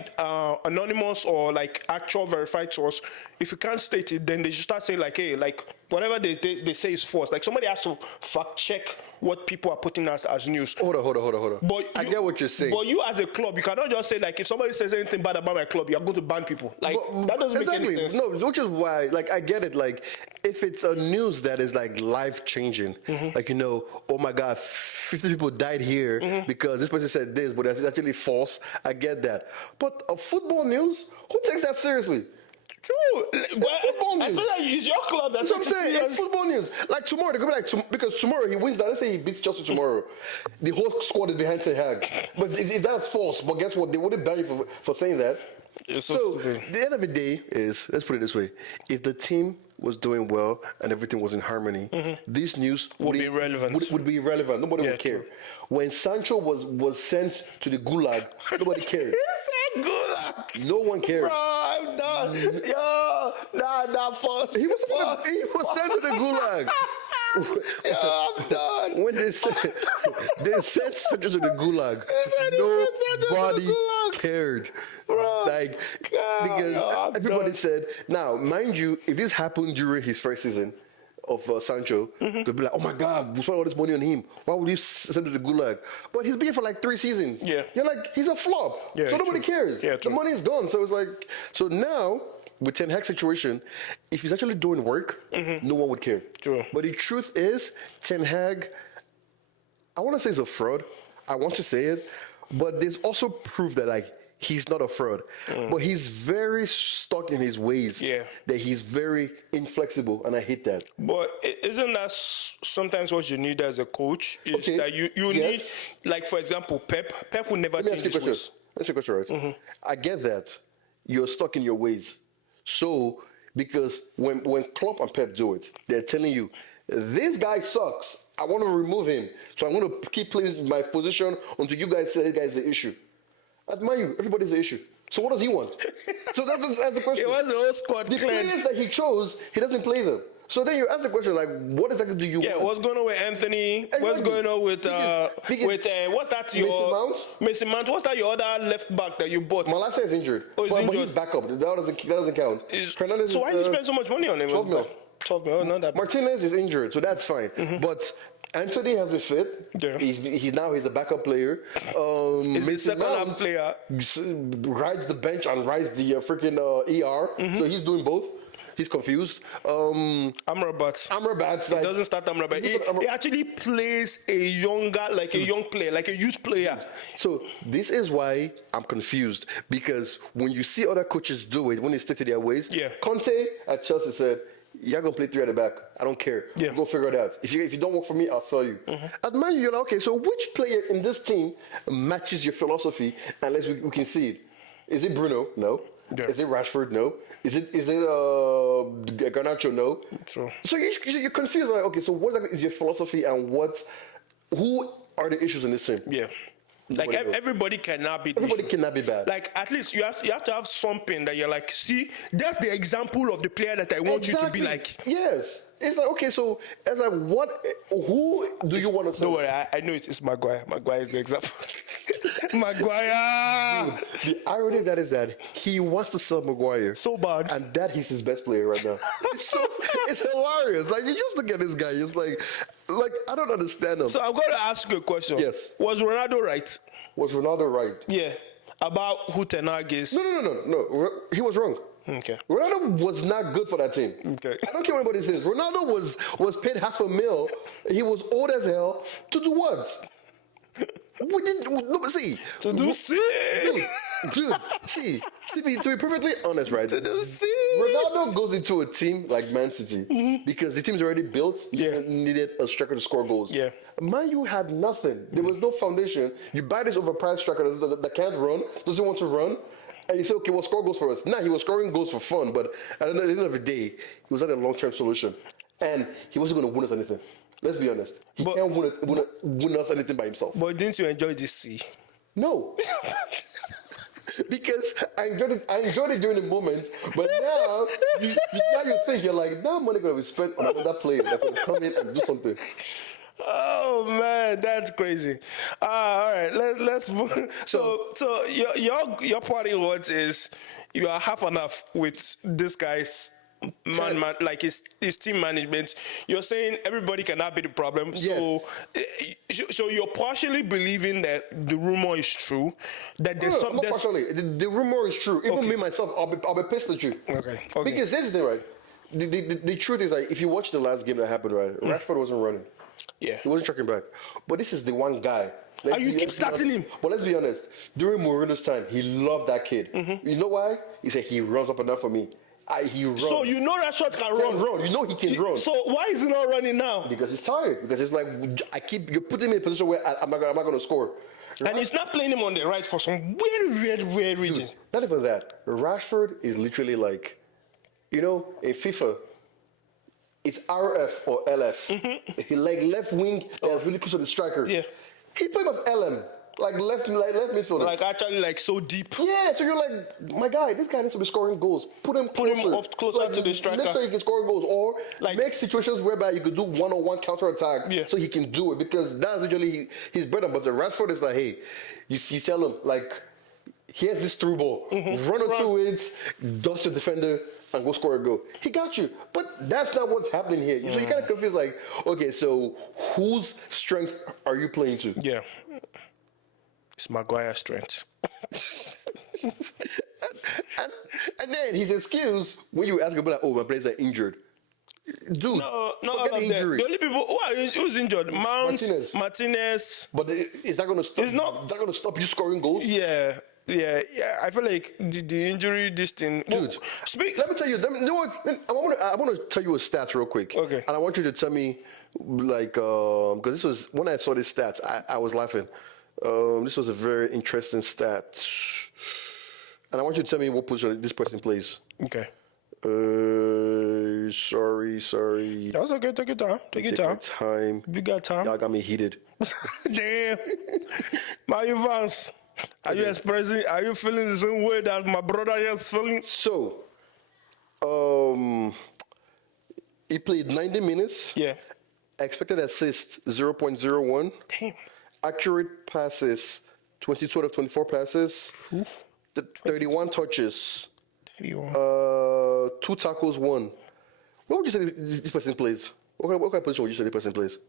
anonymous or like actual verified source, if you can't state it, then they should start saying like, hey, like whatever they say is false. Like somebody has to fact check what people are putting as news. Hold on. But I get what you're saying. But you as a club, you cannot just say like, if somebody says anything bad about my club, you're going to ban people. Like that doesn't make any sense. No, which is why, like, I get it. Like, if it's a news that is like life changing, like, you know, oh my God, 50 people died here because this person said this, but that's actually false. I get that. But a football news, who takes that seriously? True. But football news. I feel like it's your club that's what I'm saying. It's football news. Like tomorrow, they're going to be like, because tomorrow he wins that. Let's say he beats Chelsea tomorrow. The whole squad is behind Ten Hag. But if that's false, but guess what? They wouldn't ban you for saying that. So the end of the day is, let's put it this way. If the team was doing well and everything was in harmony, this news would be irrelevant. Would be irrelevant. Nobody would care. True. When Sancho was sent to the gulag, nobody cared. He said gulag. No one cared. Bro, I'm done. Yo, nah, first. He was sent to the gulag. Yo, I'm done. When they sent Sancho to the gulag, nobody cared. Bro, like, because everybody said, now, mind you, if this happened during his first season of Sancho, they'd be like, oh my God, we spent all this money on him. Why would you send him to the gulag? But he's been here for like 3 seasons. Yeah. You're like, he's a flop. Yeah, so nobody cares. Yeah, the money is gone. So it's like, so now, with Ten Hag situation, if he's actually doing work, no one would care. True. But the truth is, Ten Hag, I want to say he's a fraud. I want to say it. But there's also proof that, like, he's not a fraud. But he's very stuck in his ways. Yeah. That he's very inflexible, and I hate that. But isn't that sometimes what you need as a coach? Is that you need, like, for example, Pep will never change his ways. That's your question, right? I get that. You're stuck in your ways. So, because when Klopp and Pep do it, they're telling you, this guy sucks. I want to remove him. So I'm going to keep playing my position until you guys say this guy's the issue. Admire you. Everybody's the issue. So what does he want? So that's the question. He wants the whole squad The players that he chose, he doesn't play them. So then you ask the question, like, what exactly do you want? Yeah, what's going on with Anthony? Exactly. What's going on with what's that your Mason Mount? What's that your other left back that you bought? Malacia is injured. Oh, he's but injured. he's backup. That doesn't count. So why do you spend so much money on him? 12 mil. 12 mil. Not that. Martinez is injured, so that's fine. But Anthony has been fit. Yeah. He's a backup player. He's the second half player. Rides the bench and rides the freaking ER. So he's doing both. He's confused. Amrabat. He doesn't start Amrabat. He actually plays a younger, like a young player, like a youth player. So this is why I'm confused, because when you see other coaches do it, when they stick to their ways, Conte at Chelsea said, you're going to play 3 at the back. I don't care. Go figure it out. If you don't work for me, I'll sell you. At Man Utd, you're like, okay, so which player in this team matches your philosophy unless we can see it? Is it Bruno? No. Yeah. Is it Rashford? No. Is it Garnacho? No. So you're confused. Like, okay, so what is your philosophy and who are the issues in this team? Yeah. Like Nobody knows. everybody cannot be. This. Everybody cannot be bad. Like at least you have to have something that you're like, see, that's the example of the player that I want you to be like. Yes. It's like, okay, so it's like, who do you want to say? Don't worry, I know it's Maguire. Maguire is the example. Maguire. The irony of that is that he wants to sell Maguire So bad. and that he's his best player right now. It's hilarious. Like, you just look at this guy, it's like I don't understand him. So I'm going to ask you a question. Yes. Was Ronaldo right? Was Ronaldo right? Yeah. About who Ten Hag is. No. He was wrong. Okay. Ronaldo was not good for that team. Okay. I don't care what anybody says. Ronaldo was paid $500,000. He was old as hell to do what? See. To do see. Dude, see, to be perfectly honest, right? To do see. Ronaldo goes into a team like Man City because the team's already built. Yeah. You needed a striker to score goals. Yeah. Man U had nothing. There was no foundation. You buy this overpriced striker that can't run, doesn't want to run, and you say, okay, well, score goals for us. Nah, he was scoring goals for fun, but at the end of the day, he was not a long-term solution. And he wasn't going to win us anything. Let's be honest. He can't win us anything by himself. But didn't you enjoy this C? No. Because I enjoyed it during the moment, but now you think you're like, now money gonna be spent on another player that could come in and do something. Oh man, that's crazy. All right, let's move. So your parting words is you are half and half with this guy's man, like his team management. You're saying everybody cannot be the problem. Yes. So you're partially believing that the rumor is true. That there's No, not partially. The rumor is true. Even me myself, I'll be pissed at you. Okay. Because this is the thing, right? The truth is, like, if you watch the last game that happened, right, Rashford wasn't running. Yeah. He wasn't tracking back. But this is the one guy. And you keep starting him. But let's be honest. During Mourinho's time, he loved that kid. You know why? He said he runs up and down for me. He runs. So you know Rashford can run. You know he can run. So why is he not running now? Because he's tired. Because it's like you're putting me in a position where I'm not going to score. And he's not playing him on the right for some weird reason. Not even that. Rashford is literally like, in FIFA, it's RF or LF. He like left wing that's really close to the striker. Yeah. He played with LM. Like left midfielder. Like actually like so deep. Yeah, so you're like, my guy, this guy needs to be scoring goals. Put him up closer to the striker. Make sure he can score goals, or like, make situations whereby you could do one-on-one counter-attack so he can do it, because that's literally his bread and butter. Rashford is like, hey, you tell him, like, here's this through ball. Run into it, dust the defender, and go score a goal. He got you. But that's not what's happening here. So you're kind of confused, like, okay, so whose strength are you playing to? Yeah. It's Maguire's strength. and then his excuse when you ask him like, oh, my players are injured. Dude, forget the injury. The only people who was injured, Martinez. But is that going to stop? It's not. Is that going to stop you scoring goals? Yeah. I feel like the injury, this thing, dude. Let me tell you. You know what? I want to tell you a stats real quick. Okay. And I want you to tell me, like, because this was when I saw this stats, I was laughing. This was a very interesting stat, and I want you to tell me what position this person plays. Okay. Sorry. That's okay. Take your time. You got time. Y'all got me heated. Damn. My Vance, are you expressing? Are you feeling the same way that my brother is feeling? So, he played 90 minutes. Yeah. Expected assist 0.01. Damn. Accurate passes 22 out of 24 passes. 31 touches. 2 tackles, 1. What would you say this person plays? What kind of position would you say this person plays?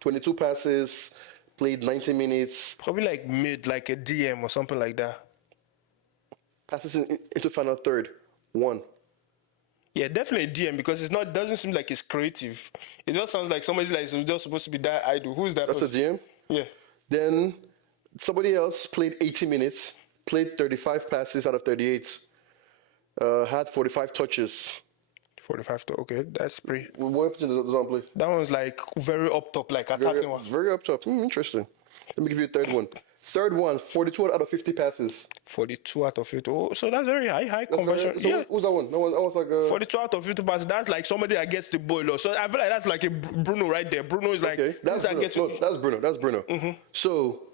22 passes, played 90 minutes. Probably like mid, like a DM or something like that. Passes into final third, 1. Yeah, definitely DM, because doesn't seem like it's creative. It just sounds like somebody like is just supposed to be that idle. Who's that? That's person? a DM? Yeah. Then somebody else played 80 minutes, played 35 passes out of 38, had 45 touches. 45 to, okay, that's pretty. What position does that play? That one's like very up top, like attacking one. Very up top. Interesting. Let me give you a third one. Third one, 42 out of 50 passes. 42 out of 50. Oh, so that's very high conversion. So yeah. Who's that one? That was like 42 out of 50 passes. That's like somebody that gets the ball. So I feel like that's like a Bruno right there. Bruno is like, okay. That's Bruno. That's Bruno. Mm-hmm. So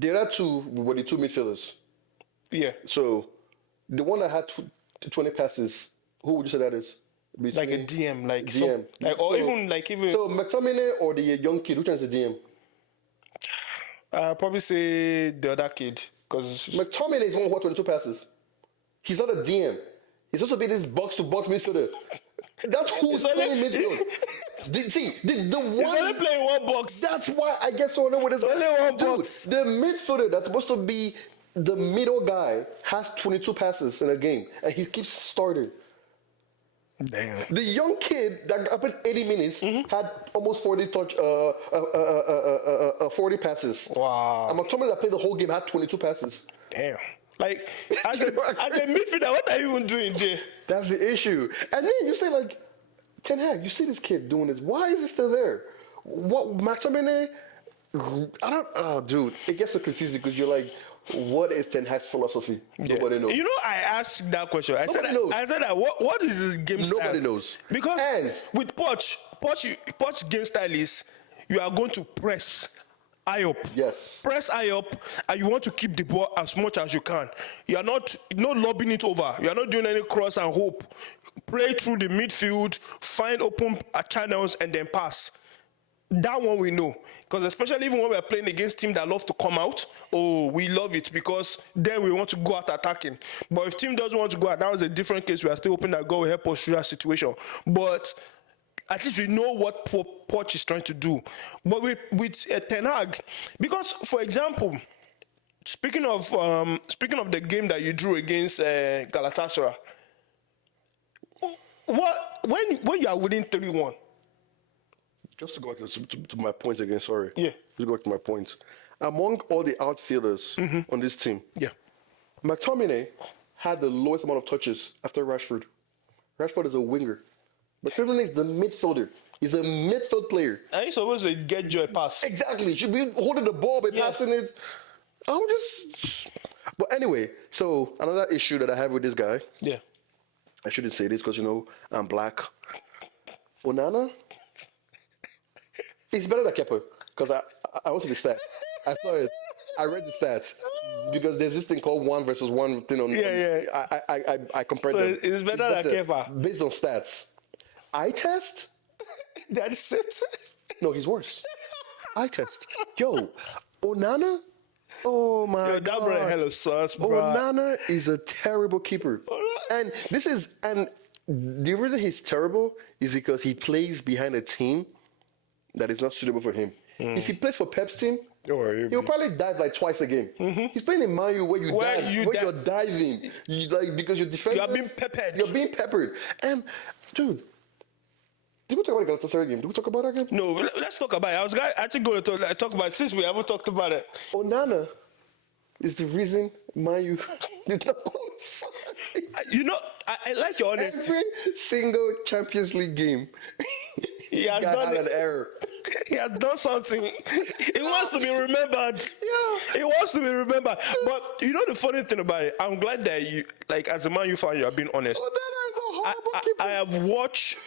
The other two were the two midfielders. Yeah. So the one that had 20 passes, who would you say that is? Like a DM, like DM. or even. So McTominay or the young kid, which one's the DM? I'll probably say the other kid because McTominay is one who had 22 passes. He's not a DM. He's supposed to be this box-to-box midfielder. That's who's playing midfield. The one... he's only playing one box. That's why I guess so. I know what it's only one box. The midfielder that's supposed to be the middle guy has 22 passes in a game, and he keeps starting. Damn. The young kid that up in 80 minutes had almost 40 passes. Wow. And McTominay that played the whole game had 22 passes. Damn. Like, as a midfielder, what are you even doing, Jay? That's the issue. And then you say, like, Ten Hag, you see this kid doing this. Why is he still there? What, McTominay? I don't, oh, dude. It gets so confusing because you're like, what is Ten Hag's philosophy? Yeah. Nobody knows. You know, I asked that question. I said that what is his game style? Nobody knows. Because with Poch's game style is you are going to press high up. Yes. Press high up, and you want to keep the ball as much as you can. You are not lobbing it over. You are not doing any cross and hope. Play through the midfield, find open channels, and then pass. That one we know. Because especially even when we're playing against teams that love to come out, we love it because then we want to go out attacking. But if team doesn't want to go out, that was a different case. We are still hoping that God will help us through that situation. But at least we know what Poch is trying to do. But with Ten Hag, because for example, speaking of the game that you drew against Galatasaray, when you are winning 3-1. Just to go back to my points again, sorry. Yeah. Just to go back to my points. Among all the outfielders on this team, McTominay had the lowest amount of touches after Rashford. Rashford is a winger. McTominay is the midfielder. He's a midfield player. And he's supposed to get you a pass. Exactly. He should be holding the ball by passing it. But anyway, so another issue that I have with this guy. Yeah. I shouldn't say this because, I'm black. Onana? It's better than Kepa because I went to the stats. I saw it. I read the stats because there's this thing called 1-versus-1 thing on. I compared them. So it's better than Kepa based on stats. Eye test? That's it. No, he's worse. Eye test. Yo, Onana? Oh my God. That brother hella sus, bro. Onana is a terrible keeper. And the reason he's terrible is because he plays behind a team that is not suitable for him. If he played for Pep's team, he'll probably dive like twice a game. He's playing in Man Utd where you're diving, because you're defending. You're being peppered. You're being peppered. And dude, did we talk about the Galatasaray game? Did we talk about that game? No, let's talk about it. I was actually going to talk about it since we haven't talked about it. Onana is the reason Man Utd did not qualify. I like your honesty. Every single Champions League game, he has done an error. He has done something. He wants to be remembered. Yeah. He wants to be remembered. But the funny thing about it, I'm glad that you, like, as a Man U fan, you are being honest. Onana is a horrible keeper. I have watched,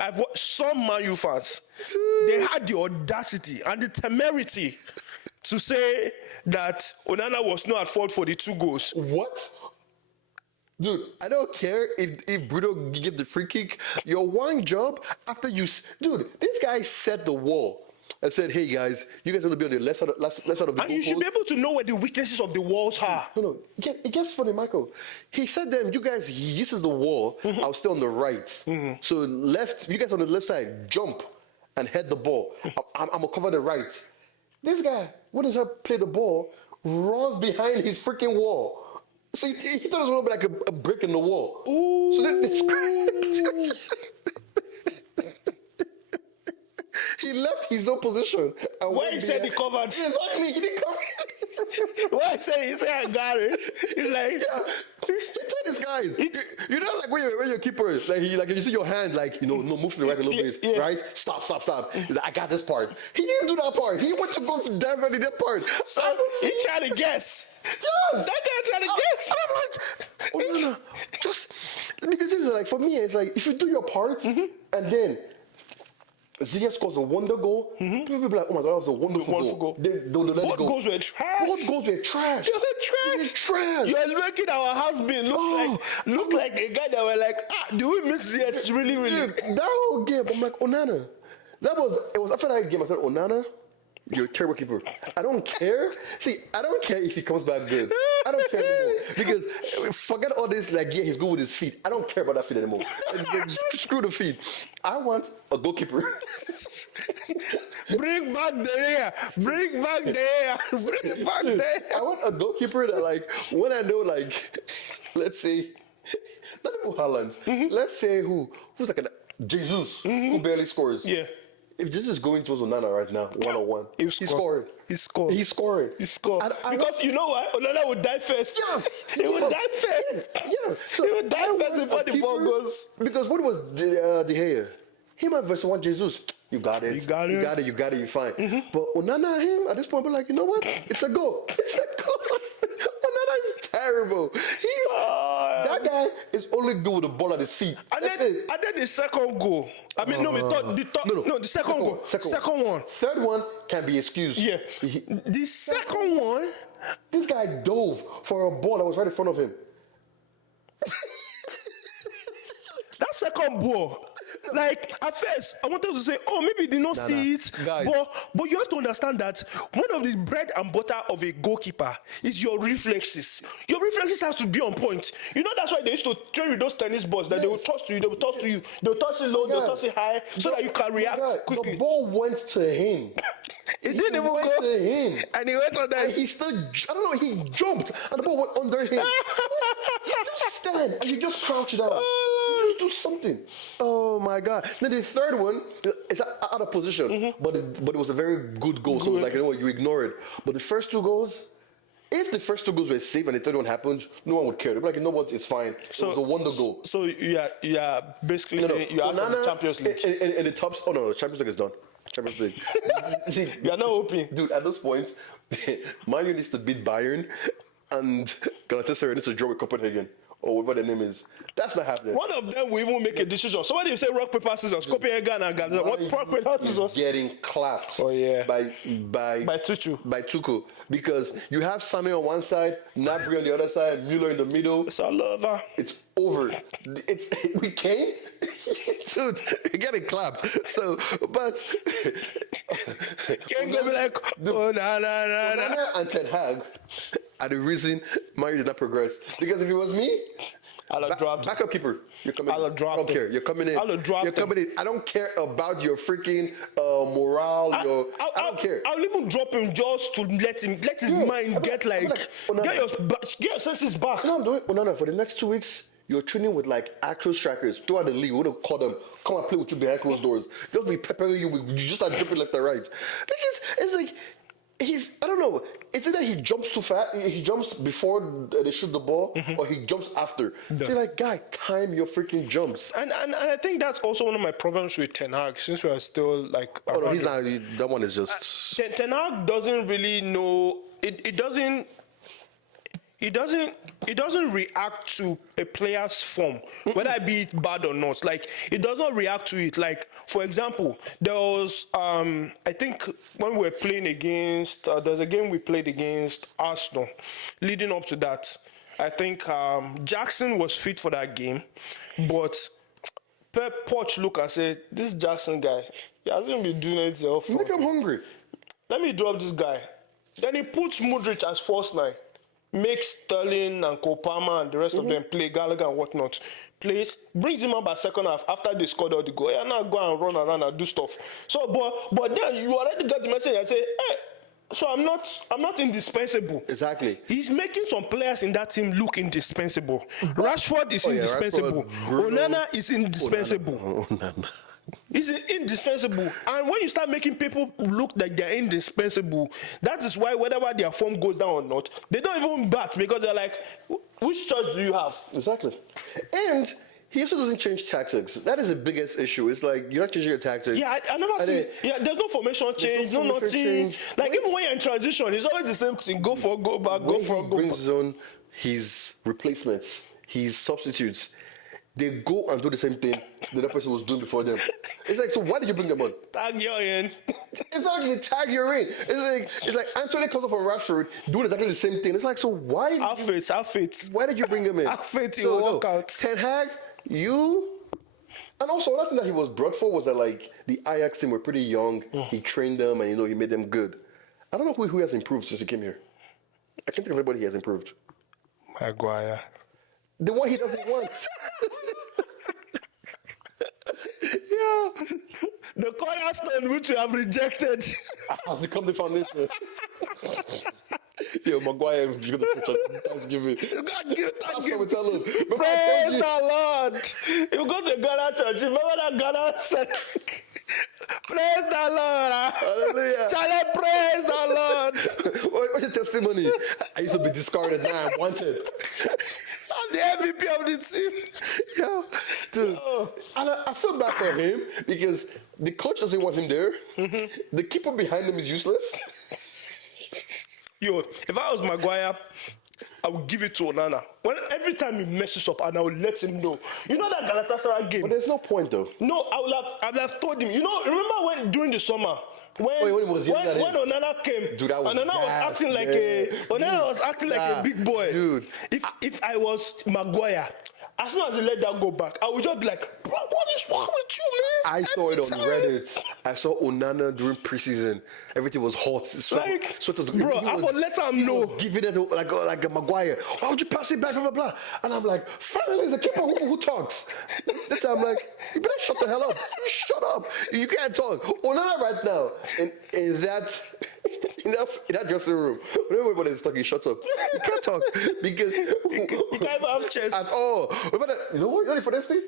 I've watched some Man U fans. They had the audacity and the temerity to say that Onana was not at fault for the 2 goals. What? Dude, I don't care if Bruno give the free kick. Your one job after you... Dude, this guy set the wall and said, hey guys, you guys have to be on the left side of the goal. And you should be able to know where the weaknesses of the walls are. No. It gets funny, Michael. He said them, you guys, this is the wall. I'll stay on the right. So you guys on the left side, jump and head the ball. I'm going to cover the right. This guy, when does he play the ball, runs behind his freaking wall. So he thought it was going to be like a brick in the wall. Ooh. So then he left his own position. And where he said he covered. Exactly, he didn't cover. Where he said I got it. He's like, he told his guys. You know, like when your keeper, like you see your hand, like, no, move to the right a little bit, right? Stop. He's like, I got this part. He didn't do that part. He went to go dive into that part. So he tried to guess. Yes. That guy tried to guess. I'm like, no. Just because it's like, for me, it's like, if you do your part and then Ziyech scores a wonder goal. People be like, oh my God, that was a wonderful goal. They don't let Both it go. goals were trash. Both goals were trash. They were trash. Trash. You're making our husband look like a guy that were like, do we miss Ziyech really? Dude, that whole game, I'm like, Onana. It was after that game, I said, Onana, you're a terrible keeper. I don't care. See, I don't care if he comes back good. I don't care anymore. Because forget all this, like, yeah, he's good with his feet. I don't care about that feet anymore. Screw the feet. I want a goalkeeper. Bring back the air. Bring back the air. Bring back the air. I want a goalkeeper that, like, when I know, like, let's say, not even Haaland. Let's say who's like Jesus, who barely scores. Yeah. If this is going towards Onana right now, 1-on-1, he's scoring. He's scored. He's scoring. He scored. Because you know what? Onana would die first. Yes. He would die first. Yes. So he would die first before the ball goes. Because what was De Gea? Him versus one Jesus. You got it. You got it. You got it. You're fine. But Onana, him at this point, be like, you know what? It's a goal. It's a goal. Onana is terrible. That guy is only good with the ball at his feet. And then the second goal. I mean, the second goal. Second one. Third one can be excused. Yeah. The second one. This guy dove for a ball that was right in front of him. That second ball. Like, at first, I wanted to say, oh, maybe they did not see it. Guys. But you have to understand that one of the bread and butter of a goalkeeper is your reflexes. Your reflexes have to be on point. You know, that's why they used to train with those tennis balls that they will toss to you, they will toss to you, they will toss it low, they will toss it high, so that you can react quickly. The ball went to him. It didn't even went go to him. And he went on that. And he still, I don't know, he jumped and the ball went under him. You just stand and you just crouch down. You just do something. Oh my God. Then the third one is out of position, but it was a very good goal. So it was like, you know what, you ignore it. But the first two goals, if the first two goals were safe and the third one happened, no one would care. They'd be like, you know what, it's fine. So, it was a wonder goal. So you are basically saying you are out of the Champions League. In the top, oh no, the Champions League is done. Champions League. See, you are not hoping. Dude, at those points, Man Utd needs to beat Bayern and Galatasaray needs to draw with Copenhagen. Or whatever the name is. That's not happening. One of them will even make a decision. Somebody will say rock, paper, scissors, Copenhagen and Galatasaray. What rock, paper, scissors? Getting clapped. Oh yeah. By Tuchel. By Tuchel. Because you have Sané on one side, Gnabry on the other side, Müller in the middle. It's all over. It's over. We came. Dude, you're getting clapped. So, but can't go be like, oh nah. And Ten Hag are the reason Man Utd did not progress. Because if it was me, I'll have dropped. Backup keeper. You're coming in. I'll have dropped. I don't care. You're coming in. I'll have dropped. You're coming in. I don't care about your freaking morale. I don't care. I'll even drop him just to let his mind get your senses back. You know what I'm doing? Onana, for the next 2 weeks, you're training with like actual strikers throughout the league. We would call them, come and play with you behind closed doors. Just be peppering you. You just start dripping left and right. Because it's like, I don't know. It's either he jumps too fast, he jumps before they shoot the ball, or he jumps after. So you're like, guy, time your freaking jumps. And I think that's also one of my problems with Ten Hag, since we are still like. Oh no, he's not. That one is just. Ten Hag doesn't really know. It doesn't react to a player's form, whether it be bad or not. Like, it does not react to it. Like, for example, there was, I think when we were playing against, there's a game we played against Arsenal. Leading up to that, I think Jackson was fit for that game, but Pep Poch looked and said, this Jackson guy, he hasn't been doing anything else. Make him hungry. Let me drop this guy. Then he puts Modric as false nine. Makes Sterling and Kopama and the rest of them play, Gallagher and whatnot. Plays, brings him up by second half after they scored all the goal. Yeah, now go and run around and do stuff. So, but then you already got the message and say, hey, so I'm not indispensable. Exactly. He's making some players in that team look indispensable. Rashford is indispensable. Onana is indispensable. Onana. It's indispensable. And when you start making people look like they're indispensable, that is why whenever their form goes down or not, they don't even bat because they're like, which choice do you have? Exactly. And he also doesn't change tactics. That is the biggest issue. It's like, you're not changing your tactics. Yeah, I never see. Yeah, there's no formation change, no nothing. Change. Like, even when you're in transition, it's always the same thing. Go for, go back, go for, go back. He brings on his replacements, his substitutes. they go and do the same thing the other person was doing before them. It's like, so why did you bring them on? Tag you in. Exactly, tag you're in. It's like Anthony comes up from Rashford doing exactly the same thing. It's like, so why? Outfits. Why did you bring him in? Outfits, you walk out. Ten Hag, you. And also, another thing that he was brought for was that, like, the Ajax team were pretty young. He trained them and, he made them good. I don't know who has improved since he came here. I can't think of anybody he has improved. Maguire. The one he doesn't want. Yeah. The cornerstone which you have rejected has become the foundation. Yo, Maguire, you're going to preach on Thanksgiving. That's what we tell him. Praise the Lord. You go to Ghana church. Remember that Ghana said, praise the Lord. Hallelujah. Charlie, praise the Lord. What's your testimony? I used to be discarded. Now I'm wanted. I'm the MVP of the team. Yeah, dude. And I feel bad for him because the coach doesn't want him there. The keeper behind him is useless. Yo, if I was Maguire, I would give it to Onana. Every time he messes up, and I would let him know. You know that Galatasaray game? But there's no point, though. No, I would have told him. Remember when during the summer when Onana came, dude, Onana was acting like a big boy. Dude, if I was Maguire, as soon as he let that go back, I would just be like, bro, what is wrong with you, man? I saw it on Reddit. I saw Onana during preseason. Everything was hot. Bro, I would let him know. Giving it like a Maguire. Why would you pass it back, blah, blah, blah? And I'm like, finally, there's a keeper who talks. This time I'm like, you better shut the hell up. Shut up. You can't talk. Onana right now, in that dressing room, when everybody's talking, shut up. You can't talk. Because you can't have chest. At all. You know what for this thing?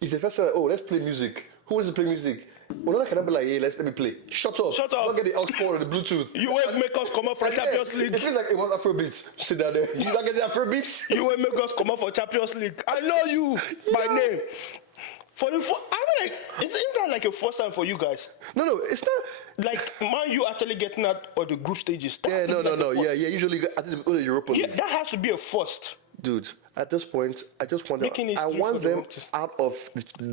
If the first say, let's play music. Who wants to play music? Onana cannot be like, hey, let me play. Shut up. Don't get the aux cord or the Bluetooth. You won't make us come out for Champions League. It feels like it was Afrobeats. Sit down there. You don't get the Afrobeats? You won't make us come out for Champions League. I know you by name. I mean, like, isn't that like a first time for you guys? No, it's not. Like, Man U actually getting out of the group stages. Yeah, no. Yeah, usually I think go to Europa League. Yeah, that has to be a first. Dude, at this point, I just want I want them out of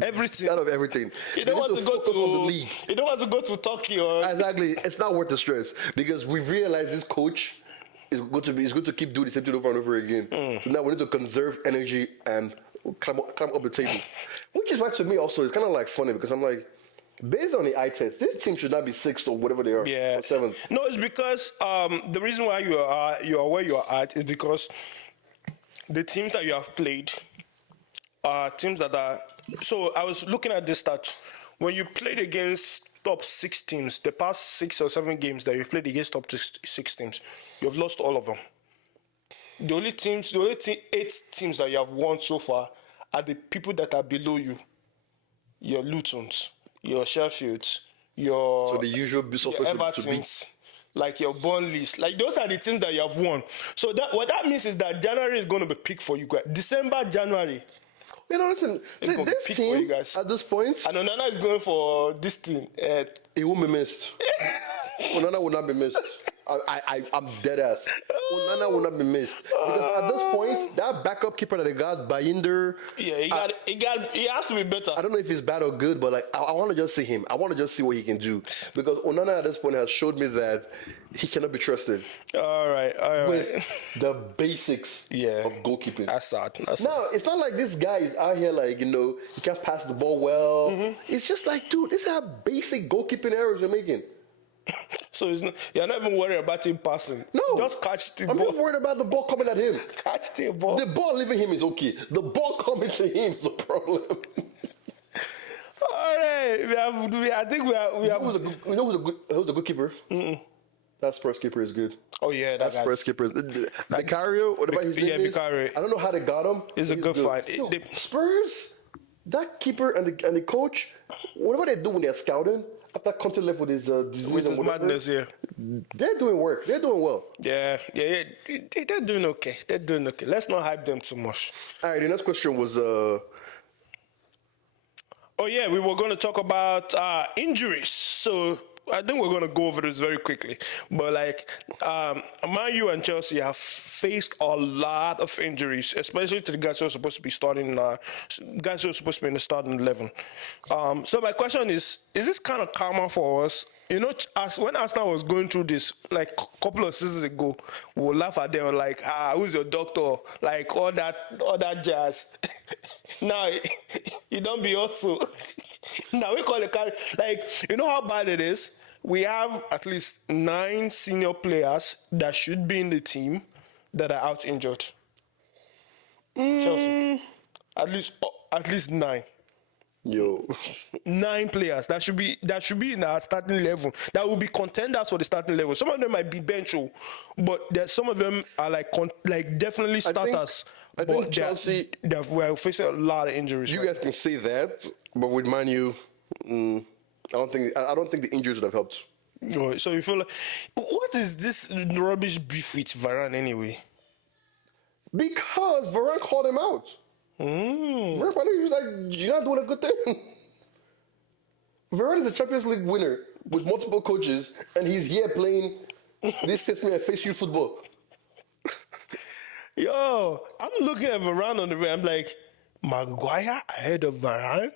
everything. You don't want to go to the league. You don't want to go to Turkey or exactly. It's not worth the stress because we've realized this coach is going to keep doing the same thing over and over again. So now we need to conserve energy and climb up the table, which is why to me also it's kind of like funny because I'm like, based on the eye test, this team should not be sixth or whatever they are, or seventh. No, it's because the reason why you are where you are at is because the teams that you have played are teams that are. So I was looking at this stat. When you played against top 6 teams, the past 6 or 7 games that you've played against top 6 teams, you've lost all of them. The only 8 teams that you have won so far are the people that are below you. Your Lutons, your Sheffields, so the usual Evertons, like your Burnleys, like those are the teams that you have won. So what that means is that January is going to be peak for you guys. December, January. Listen. See, this team at this point, and Onana is going for this team. He won't be missed. Onana will not be missed. I'm dead ass. Onana will not be missed because at this point, that backup keeper that they got, Binder. Yeah, he has to be better. I don't know if he's bad or good, but like I want to just see him. I want to just see what he can do because Onana at this point has showed me that he cannot be trusted. All right. With the basics of goalkeeping. That's sad. Now it's not like this guy is out here like he can't pass the ball well. It's just like, dude, this is how basic goalkeeping errors you're making. So you're not even worried about him passing. No. Just catch the I'm ball. not worried about the ball coming at him. Catch the ball. The ball leaving him is okay. The ball coming to him is a problem. All right. I think we have. Who's a good keeper? That Spurs keeper is good. Oh, yeah. That Spurs keeper is Vicario, whatever his name is. Vicario. I don't know how they got him. He's a good find. Spurs, that keeper and the coach, whatever they do when they're scouting, after Conte left with his disease with and his whatever, madness, they're doing work. They're doing well. Yeah. They're doing okay. Let's not hype them too much. All right, the next question was... we were going to talk about injuries. So I think we're gonna go over this very quickly. But like, Man U and Chelsea have faced a lot of injuries, especially to the guys who are supposed to be starting, guys who are supposed to be in the starting 11. So my question is this kind of karma for us? You know, as when Arsenal was going through this, like a couple of seasons ago, we would laugh at them like, who's your doctor? Like all that jazz. Now, you don't be also. Now we call it, like, you know how bad it is? We have at least 9 senior players that should be in the team that are out injured. Chelsea. At least 9. Yo. 9 players that should be in our starting level. That will be contenders for the starting level. Some of them might be bench, but there's some of them are like definitely starters. I think Chelsea, we're facing a lot of injuries. You guys can say that, but with Man U, I don't think the injuries would have helped. Oh, so you feel like, what is this rubbish beef with Varane anyway? Because Varane called him out. Varane was like, you're not doing a good thing. Varane is a Champions League winner with multiple coaches, and he's here playing this face me and face you football. Yo, I'm looking at Varane on the way. I'm like, Maguire ahead of Varane?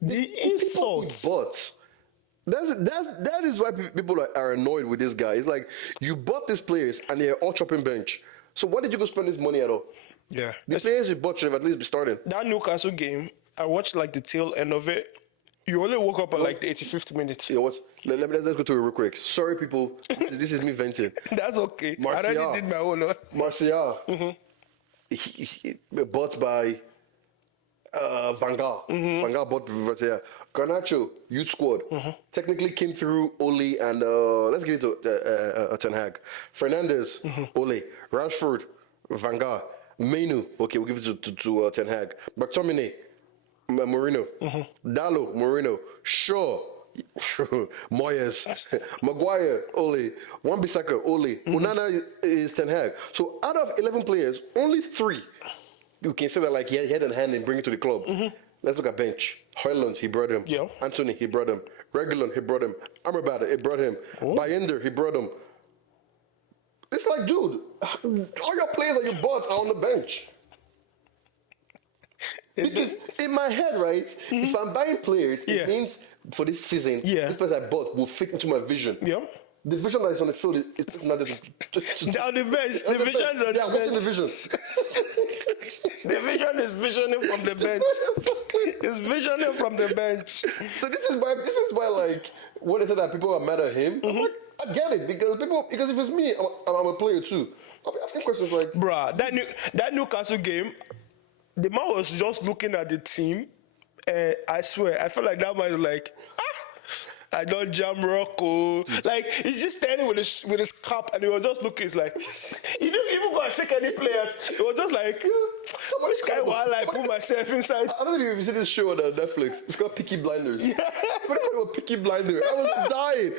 The insults. But that is why people are annoyed with this guy. It's like, you bought these players, and they're all chopping bench. So why did you go spend this money at all? Yeah. The players you bought should have at least be starting. That Newcastle game, I watched like the tail end of it. You only woke up at like the 85th minute. You know what? Let's go to it real quick. Sorry, people. This is me venting. That's okay. Martial. I already did my own. Martial. He bought by Van Gaal. Van Gaal bought Martial. Garnacho, youth squad. Technically came through Ole and let's give it to Ten Hag. Fernandez, Ole. Rashford, Van Gaal. Menu, okay, we'll give it to Ten Hag. McTominay, Mourinho. Dallo, Mourinho. Shaw, Moyes. Maguire, Ole. Wan-Bissaka, Ole. Onana is Ten Hag. So out of 11 players, only 3 you can say that like he had a hand in bringing to the club. Let's look at bench. Højlund, he brought him. Yeah. Anthony, he brought him. Reguilon, he brought him. Amrabat, he brought him. Bayender, he brought him. It's like, dude, all your players that you bought are on the bench. Because in my head, right, if I'm buying players, it means for this season, this place I bought will fit into my vision. Yeah. The vision that is on the field, it's not just... Down the bench. The vision is on the what's in the bench. vision? The vision is visioning from the bench. It's visioning from the bench. So this is why like when they say that people are mad at him, I'm like, I get it because if it's me, I'm a player too. I'll be asking questions like, bruh, that Newcastle game, the man was just looking at the team, and I swear, I felt like that man is like, I don't jam Rocco. Like, he's just standing with his cap, and he was just looking, it's like, he didn't even go and shake any players. He was just like, which guy while I put myself inside? I don't know if you've seen this show on Netflix. It's called Peaky Blinders. Yeah. It's called Peaky Blinder. I was dying.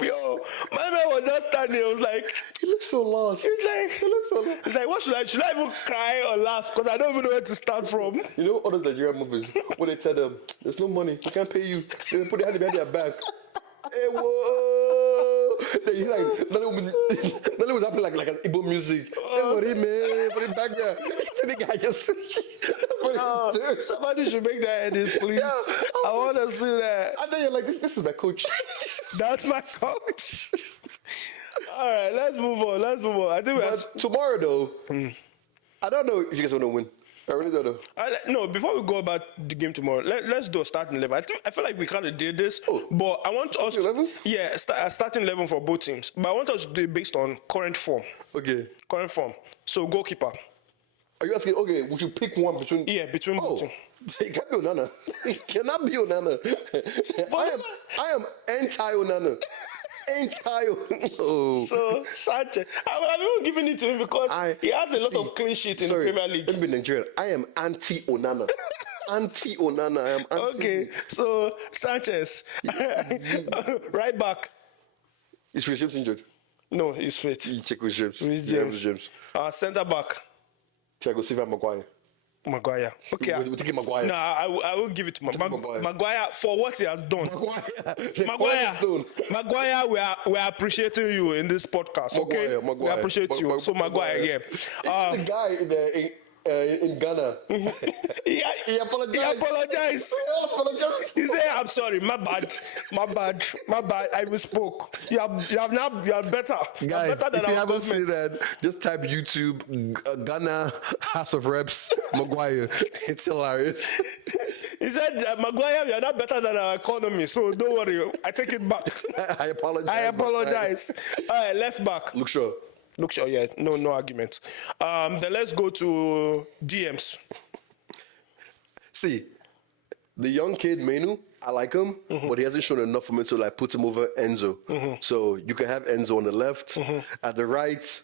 Yo, my man was just standing. He was like, he looks so lost. He looks so lost. He's like, what should I even cry or laugh? Because I don't even know where to start from. You know all those Nigerian movies where they tell them, there's no money, we can't pay you. They put their hand behind their back. Hey, whoa. Then he's like, nothing was happening like an Igbo music. Hey, what man, put it back there. See the guy just. That's what he's doing. Somebody should make that edit, please. Yeah. I want to see that. And then you're like, this is my coach. That's my coach. All right, let's move on. I think tomorrow, though, I don't know if you guys want to win. I really don't know. No, before we go about the game tomorrow, let's do a starting 11. I feel like we kind of did this, but I want us to... 11? Yeah, starting 11 for both teams. But I want us to do it based on current form. Okay. Current form. So, goalkeeper. Are you asking, okay, would you pick one between... Yeah, between both teams. It can't be Onana. It cannot be Onana. I am anti-Onana. So, Sanchez. I'm even giving it to him because he has a lot of clean sheets in the Premier League. Let me be Nigerian. I am anti-Onana. Anti-Onana. I am anti. Okay, so Sanchez. Right back. Is Rhys James injured? No, he's fit. You check with James. Rhys James. Centre back. Thiago Silva, Maguire. Maguire. Okay. We're taking Maguire. No, I will give it to Maguire. Maguire for what he has done. Maguire. Maguire, we are appreciating you in this podcast, okay? Maguire. We appreciate you. So Maguire, yeah. The guy in Ghana. He apologized. He said, "I'm sorry, my bad. I misspoke. You are better. Guys, better than if you our haven't seen government." that, just type YouTube Ghana House of Reps Maguire. It's hilarious. He said, "Maguire, you are not better than our economy, so don't worry. I take it back. I apologize. All right, left back. Look sure. Yeah, no argument. Then let's go to DMs. See, the young kid Menu, I like him, but he hasn't shown enough for me to like put him over Enzo. So you can have Enzo on the left, at the right.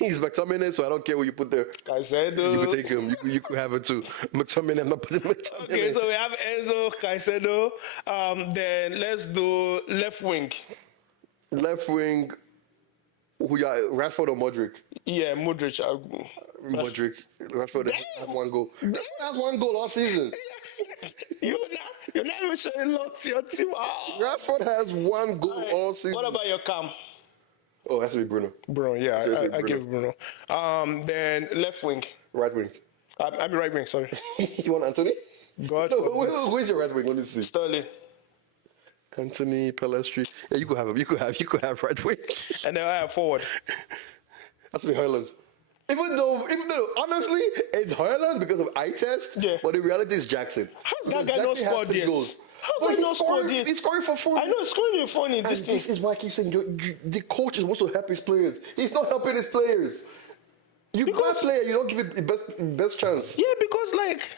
He's McTominay, so I don't care what you put there. Caicedo. You can take him. You could have it too. McTominay, I'm not putting McTominay. Okay, so we have Enzo, Caicedo. Then let's do left wing. Left wing. Who you are, Rashford or Modric? Yeah, Modric. Modric. Rashford has one goal. Rashford has one goal all season. You're not even showing love to your team. Rashford has one goal all season. What about your cam? Oh, it has to be Bruno. Bruno, yeah, I Bruno. give Bruno. Then left wing. Right wing. I mean right wing, sorry. You want Anthony? God No, forbid. who is your right wing? Let me see. Sterling. Anthony, Pelestri. Yeah, you could have him. You could have right wing. And then I have forward. Has to be Haaland. Even though, honestly, it's Haaland because of eye test. Yeah. But the reality is Jackson. How's that guy not scored yet? How's he not scored yet? He's scoring for fun. I know he's scoring for fun in this thing. This is why I keep saying the coach is supposed to help his players. He's not helping his players. You can't play, you don't give it the best chance. Yeah, because like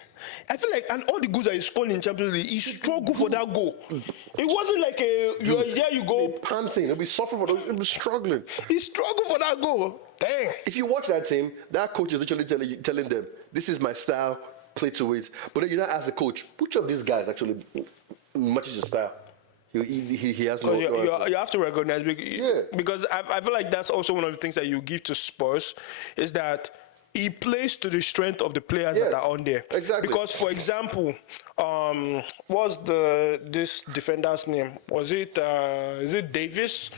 I feel like, and all the goals that he scored in Champions League, he struggled for that goal. It wasn't like you go. He'll be panting, he'll be suffering, he'll be struggling. He struggled for that goal. Dang. If you watch that team, that coach is literally telling them, "This is my style, play to it." But then you not ask the coach, which of these guys actually matches your style? He has no. You have to recognize because I feel like that's also one of the things that you give to Spurs is that he plays to the strength of the players that are on there. Exactly. Because for example, what's this defender's name? Was it is it Davis?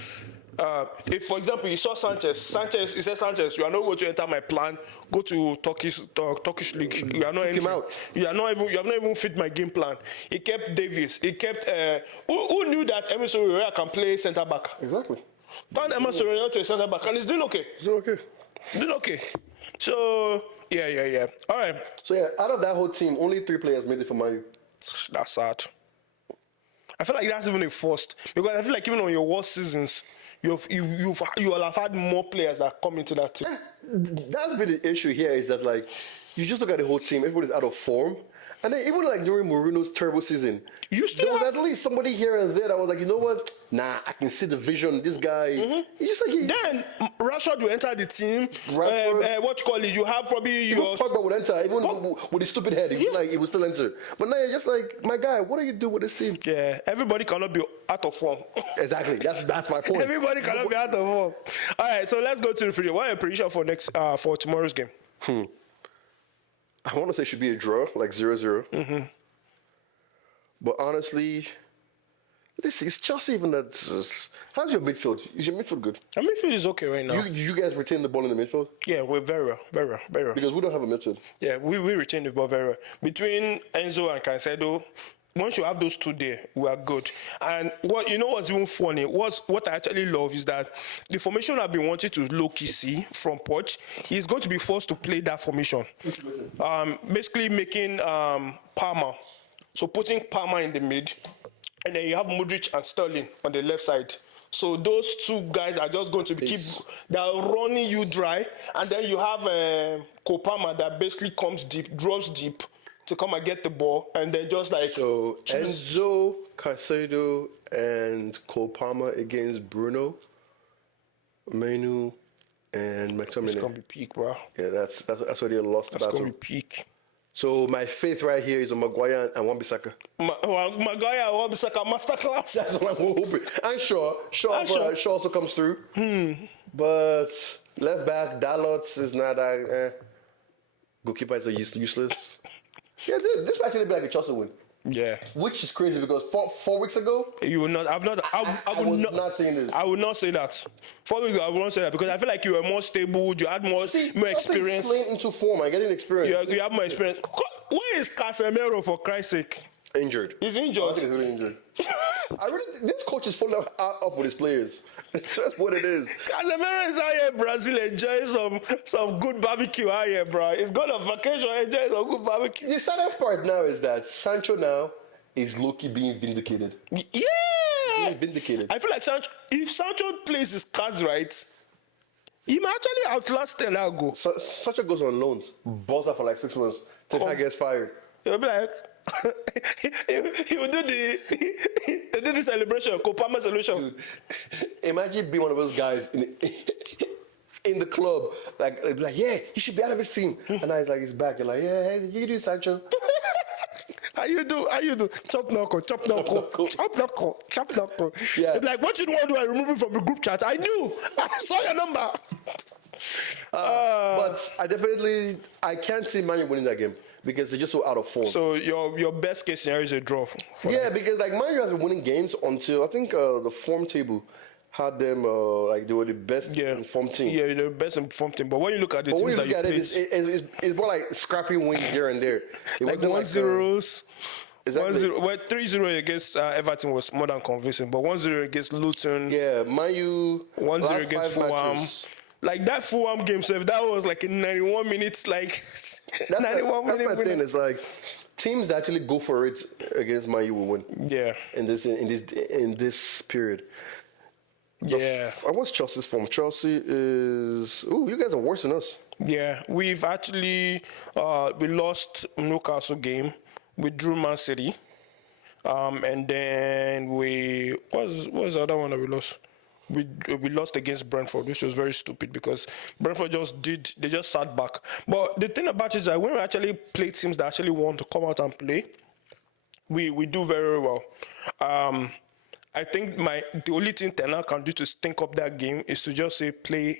If, for example, you saw Sanchez, he said, Sanchez, you are not going to enter my plan. Go to Turkish league. You are not entering. You have not even fit my game plan. He kept Davis. He kept. Who knew that Emerson Royal can play centre back? Exactly. Turn Emerson Royal to a centre back, and he's doing okay. Doing okay. So yeah. All right. So yeah, out of that whole team, only 3 players made it for Man U. That's sad. I feel like that's even a first because I feel like even on your worst seasons, you will have had more players that come into that team. That's been the issue here is that like you just look at the whole team, everybody's out of form. And then even like during Mourinho's terrible season, there was at least somebody here and there that was like, you know what? Nah, I can see the vision. This guy, he's just like then Rashford will enter the team. What you call it? You have probably your Pogba would enter even with his stupid head. He would still enter. But now you're just like, my guy, what do you do with this team? Yeah, everybody cannot be out of form. Exactly. That's my point. Everybody cannot be out of form. All right, so let's go to the prediction. What are your prediction for tomorrow's game? I want to say it should be a draw, like 0-0. But honestly, is Chelsea even that? How's your midfield? Is your midfield good? Our midfield is okay right now. You guys retain the ball in the midfield? Yeah, we're very well. Because we don't have a midfield. Yeah, we retain the ball very well. Between Enzo and Caicedo, once you have those two there, we are good. And what's even funny, what I actually love is that the formation I've been wanting to low-key see from Poch is going to be forced to play that formation. Basically making Palmer. So putting Palmer in the mid, and then you have Modric and Sterling on the left side. So those two guys are just going to they're running you dry. And then you have Palmer that basically comes deep, drops deep, to come and get the ball, and then just like Enzo, Caicedo, and Cole Palmer against Bruno, Menu, and McTominay. It's gonna be peak, bro. Yeah, that's where they lost the battle. It's gonna be peak. So my faith right here is on Maguire and Wan-Bissaka. Maguire and Wan-Bissaka masterclass. That's what I'm hoping. And Shaw also comes through. But left back, Dalot is not that. Goalkeeper is useless. Yeah, this might actually be like a Chelsea win. Yeah. Which is crazy because 4 weeks ago, You will not. I would not saying this. I would not say that. 4 weeks ago, I would not say that because I feel like you were more stable. You had more experience. Playing into form and getting experience. You have more experience. Where is Casemiro, for Christ's sake? Injured. He's I injured. think he's really injured. This coach is falling off with his players. That's what it is. Casemiro is out here in Brazil enjoying some good barbecue out here, bro. He's going on vacation enjoying some good barbecue. The saddest part now is that Sancho now is low-key being vindicated. Yeah. Being vindicated. I feel like if Sancho plays his cards right, he might actually outlast Ten Hag. Sancho goes on loans, balls out for like 6 months. Ten Hag gets fired. He'll be like, he will do the celebration, Kopama celebration. Dude, imagine being one of those guys in the club, like yeah, he should be out of his team, and now he's back. You're like, yeah, hey, you do Sancho. How you do? Chop knuckle. Yeah. They'll be like, what you want to do? I remove him from the group chat. I knew. I saw your number. But I can't see Man U winning that game because they're just so out of form. So your best case scenario is a draw. Yeah, because like Man U has been winning games until I think the form table had them like they were the best informed team. Yeah, the best informed team. But when you look at the teams that you played, it's more like scrappy wins here and there. It like wasn't 1-0s. Exactly. 1-0. Well, 3-0 against Everton was more than convincing, but 1-0 against Luton. Yeah, Man U 1-0 against Fulham. Like that Fulham game, so if that was like in 91 minutes, like 91 minutes. That's my thing. It's like teams that actually go for it against Man U will win. Yeah. In this period. Yeah. And what's Chelsea's form? Chelsea is. Ooh, you guys are worse than us. Yeah, we've actually we lost Newcastle game. We drew Man City, and then what was the other one that we lost? We lost against Brentford, which was very stupid because Brentford they just sat back. But the thing about it is that when we actually play teams that actually want to come out and play, we do very well. I think the only thing Ten Hag can do to stink up that game is to just say play,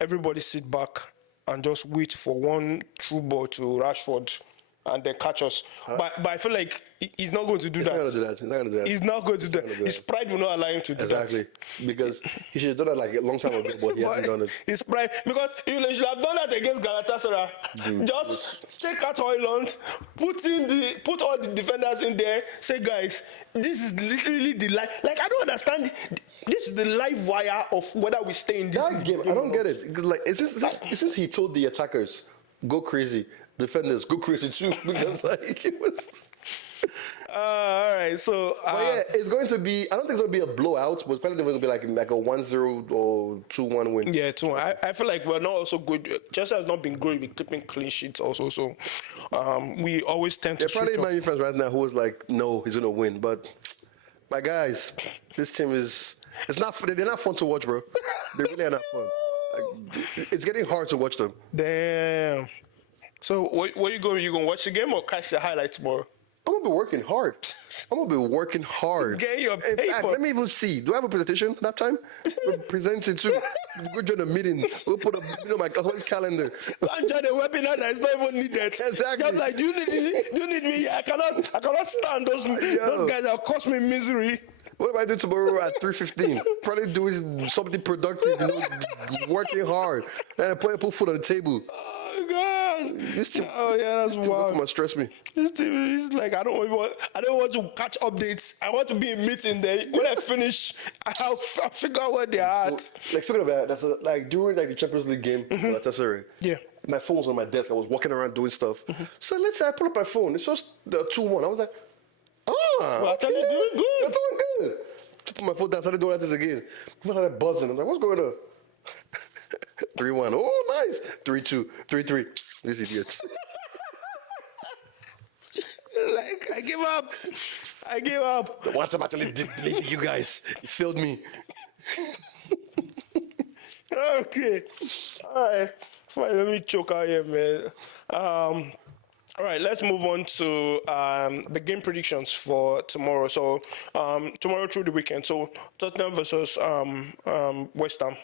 everybody sit back and just wait for one through ball to Rashford and then catch us. But I feel like he's not going to do that. He's not going to do that. He's not going to do that. His pride will not allow him to do that. Exactly. Because he should have done that like a long time ago, but he hasn't done it. His pride, because you should have done that against Galatasaray. Just take out Højlund, put all the defenders in there, say, guys, this is literally the life. Like, I don't understand. This is the live wire of whether we stay in this game. I don't get it. Because, like, it's since he told the attackers, go crazy. Defenders, go crazy too. Because, like, it was... all right, so... but yeah, it's going to be... I don't think it's going to be a blowout, but it's probably going to be like a 1-0 or 2-1 win. Yeah, 2-1. I feel like we're not also good. Chelsea has not been good with clipping clean sheets also, so we always tend to... There are probably Man U fans right now who is like, no, he's going to win. But, my guys, this team is... It's not... They're not fun to watch, bro. They really are not fun. Like, it's getting hard to watch them. Damn. So, what you going to watch the game or catch the highlights tomorrow? I'm going to be working hard. Get your paper. In fact, let me even see. Do I have a presentation that time? We're presenting too. Go join a meeting. We'll put my calendar. And join a webinar that is not even needed. Exactly. Just like, you need me. I cannot stand those guys that cause me misery. What do I do tomorrow at 3:15? Probably doing something productive, working hard. And I put food on the table. Oh God! This team, that's wild. Must stress me. This team is like I don't want to catch updates. I want to be in meeting there. When I finish, I'll figure out where they're at. So, like speaking of that, that's like during like the Champions League game, Galatasaray. Yeah. My phone was on my desk. I was walking around doing stuff. So let's say I pull up my phone. It's just the 2-1. I was like, well, I tell you, doing good. You're doing good. To put my foot down, started doing that again. I started buzzing. I'm like, what's going on? 3-1. Oh, nice. 3-2. 3-3. These idiots. Like, I give up. The one time I actually did believe you guys. You failed me. Okay. All right. Fine, let me choke out here, man. All right, let's move on to the game predictions for tomorrow. So tomorrow through the weekend. So Tottenham versus West Ham.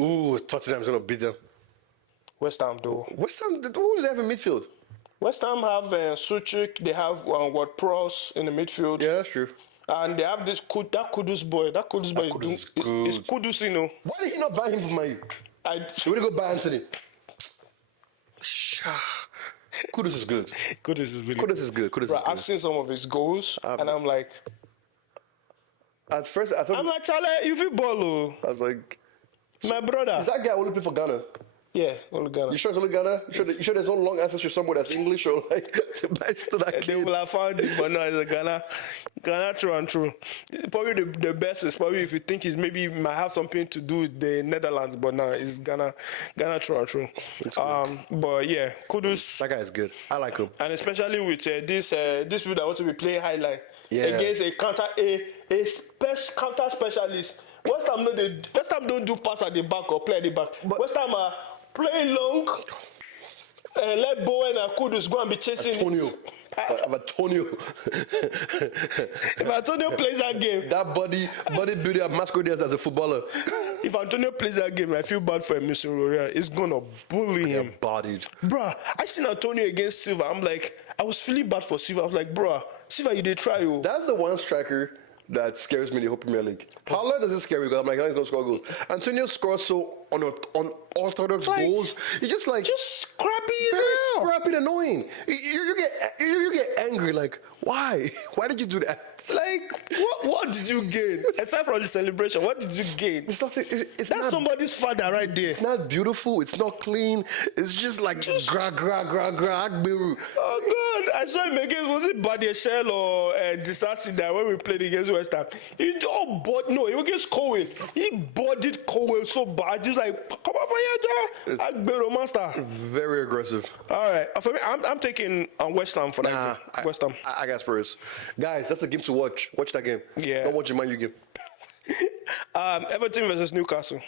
Ooh, Tottenham's going to beat them. West Ham, though. West Ham, who do they have in midfield? West Ham have Suchik, they have Ward-Prowse in the midfield. Yeah, that's true. And they have that Kudus boy. That Kudus boy is Kudus, you know. Why did he not buy him from Man U? They would go buy Anthony. Kudus is good. Kudus is really Kudus is good. Kudus is good. I've seen some of his goals, and I'm like... At first, I thought... I'm like, Charlie, you feel ball, I was like... my brother. Is that guy only play for Ghana? Yeah, only Ghana. You sure it's only Ghana? You sure there's no long ancestry somewhere that's English or like... They will have found it, but no, it's a Ghana true and true. Probably the best is probably if you think he's maybe might have something to do with the Netherlands, but no, it's Ghana true and true. But yeah, Kudus. That guy is good. I like him. And especially with this people that want to be playing highlight against a counter counter specialist. West Ham don't do pass at the back or play at the back. But West Ham are playing long. Let Bowen and Kudus go and be chasing Antonio. it. Antonio. If Antonio plays that game, that body builder masquerades as a footballer. If Antonio plays that game, I feel bad for Emerson Royal. He's gonna bully him. Bodied. Bruh, I seen Antonio against Silva. I'm like, I was feeling bad for Silva. I was like, bruh, Silva, you did try, yo. That's the one striker that scares me in the whole Premier League. Haaland doesn't scare me because I'm like, he's gonna score goals. Antonio scores so unorthodox goals. You're just like scrappy, very scrappy and annoying. You get angry. Like, why? Why did you do that? Like, what did you gain? Aside from the celebration, what did you gain? It's nothing. It's That's not, somebody's father right there. It's not beautiful. It's not clean. It's just like gra. Oh God! I saw him against, was it Badiashile or Disasi that when we played against West Ham? He was against Cowell. He bodied Cowell so bad. He's like, come on for here, Joe. Agbero master. Very aggressive. All right, for me, I'm taking West Ham for that game. West Ham. I got Spurs. Guys, that's a game to watch. Watch that game. Yeah. Don't watch the Man U game. Everton versus Newcastle.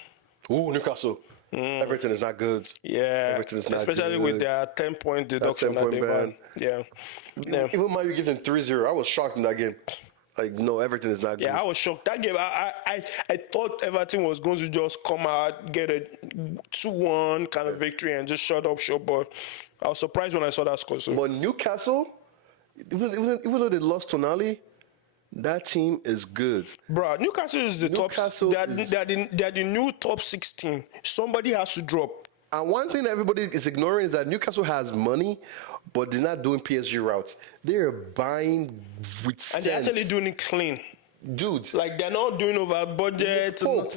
Ooh, Newcastle. Everton is not good. Yeah. Everton is not especially good. with their 10-point deduction. 10-point ban. Yeah. Even Man U gives them 3-0. I was shocked in that game. Like, no, Everton is not good. Yeah, I was shocked. That game, I thought Everton was going to just come out, get a 2-1 kind of victory and just shut up shop. But I was surprised when I saw that score. So. But Newcastle, even though they lost Tonali, that team is good. Bro, Newcastle is the top. They're the new top 6 team. Somebody has to drop. And one thing that everybody is ignoring is that Newcastle has money, but they're not doing PSG routes. They're buying with sense. And they're actually doing it clean. Dude. Like, they're not doing over budget. Pope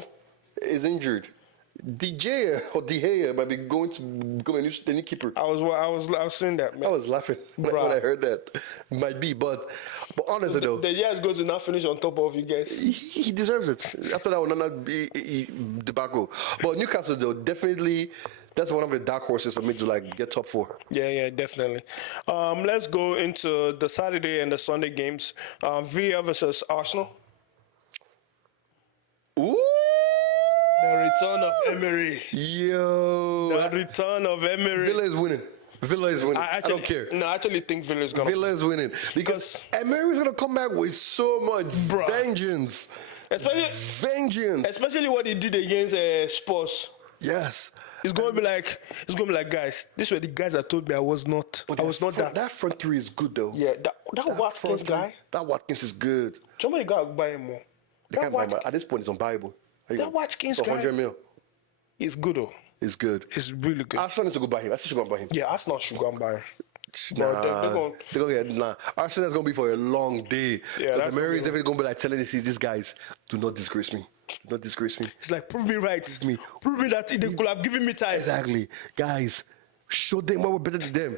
is injured. DJ or De Gea might be going to become the new keeper. I was seeing that, man. I was laughing when I heard that. Might be, but honestly though, the years goes to not finish on top of you guys. He deserves it. After that, will not be debacle. But Newcastle though, definitely. That's one of the dark horses for me to like get top 4. Yeah, definitely. Let's go into the Saturday and the Sunday games. Villa versus Arsenal. Ooh! The return of Emery. Yo! The return of Emery. Villa is winning. I don't care. No, I actually think Villa is going to. Villa is winning because Emery is going to come back with so much vengeance. Especially what he did against Spurs. Yes. It's going to be like, guys, these were the guys that told me I was not that. That front 3 is good though. Yeah, that Watkins guy. That Watkins is good. Somebody got to buy him more. At this point, it's unbuyable. That Watkins guy. 100 mil. He's good though. He's good. He's really good. Arsenal needs to go buy him. Arsenal should go buy him. Yeah, Arsenal should go and buy him. Arsenal's going to be for a long day. Yeah, because Emery is definitely going to be like telling these guys, do not disgrace me. Do not disgrace me. It's like, prove me right. Prove me that they could have given me time. Exactly. Guys, show them why we're better than them.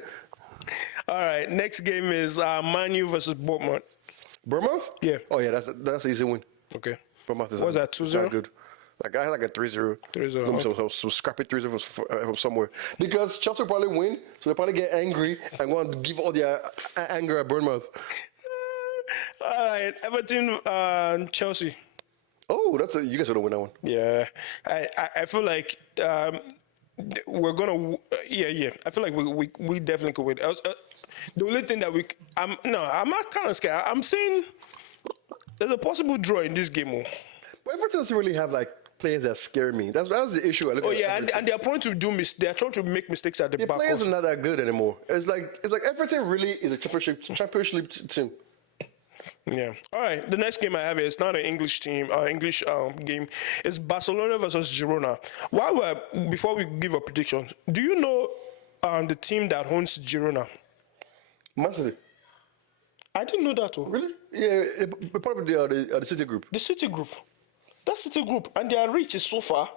All right, next game is Man U versus Bournemouth. Bournemouth? Yeah. Oh, yeah, that's an easy win. Okay. Bournemouth is what was that, 2-0? Good. Like, I had like a 3-0. 3-0. Some scrappy 3-0 from somewhere. Because Chelsea will probably win, so they'll probably get angry and want to give all their anger at Bournemouth. All right, Everton, Chelsea. Oh, you guys are gonna win that one. Yeah, I feel like we're gonna. Yeah. I feel like we definitely could win. The only thing that I'm not kind of scared. I'm saying there's a possible draw in this game. But Everton doesn't really have like players that scare me. That's the issue. I look Oh at yeah, Everton. and they are prone to they are trying to make mistakes at the The back. players Also. are not that good anymore. It's like Everton really is a championship team. Yeah. All right. The next game I have is not an English team. English game. It's Barcelona versus Girona. Before we give a prediction, do you know the team that owns Girona? Man City. I didn't know that. Really? Yeah, part of the City group. The City Group. That City Group, and their reach is so far.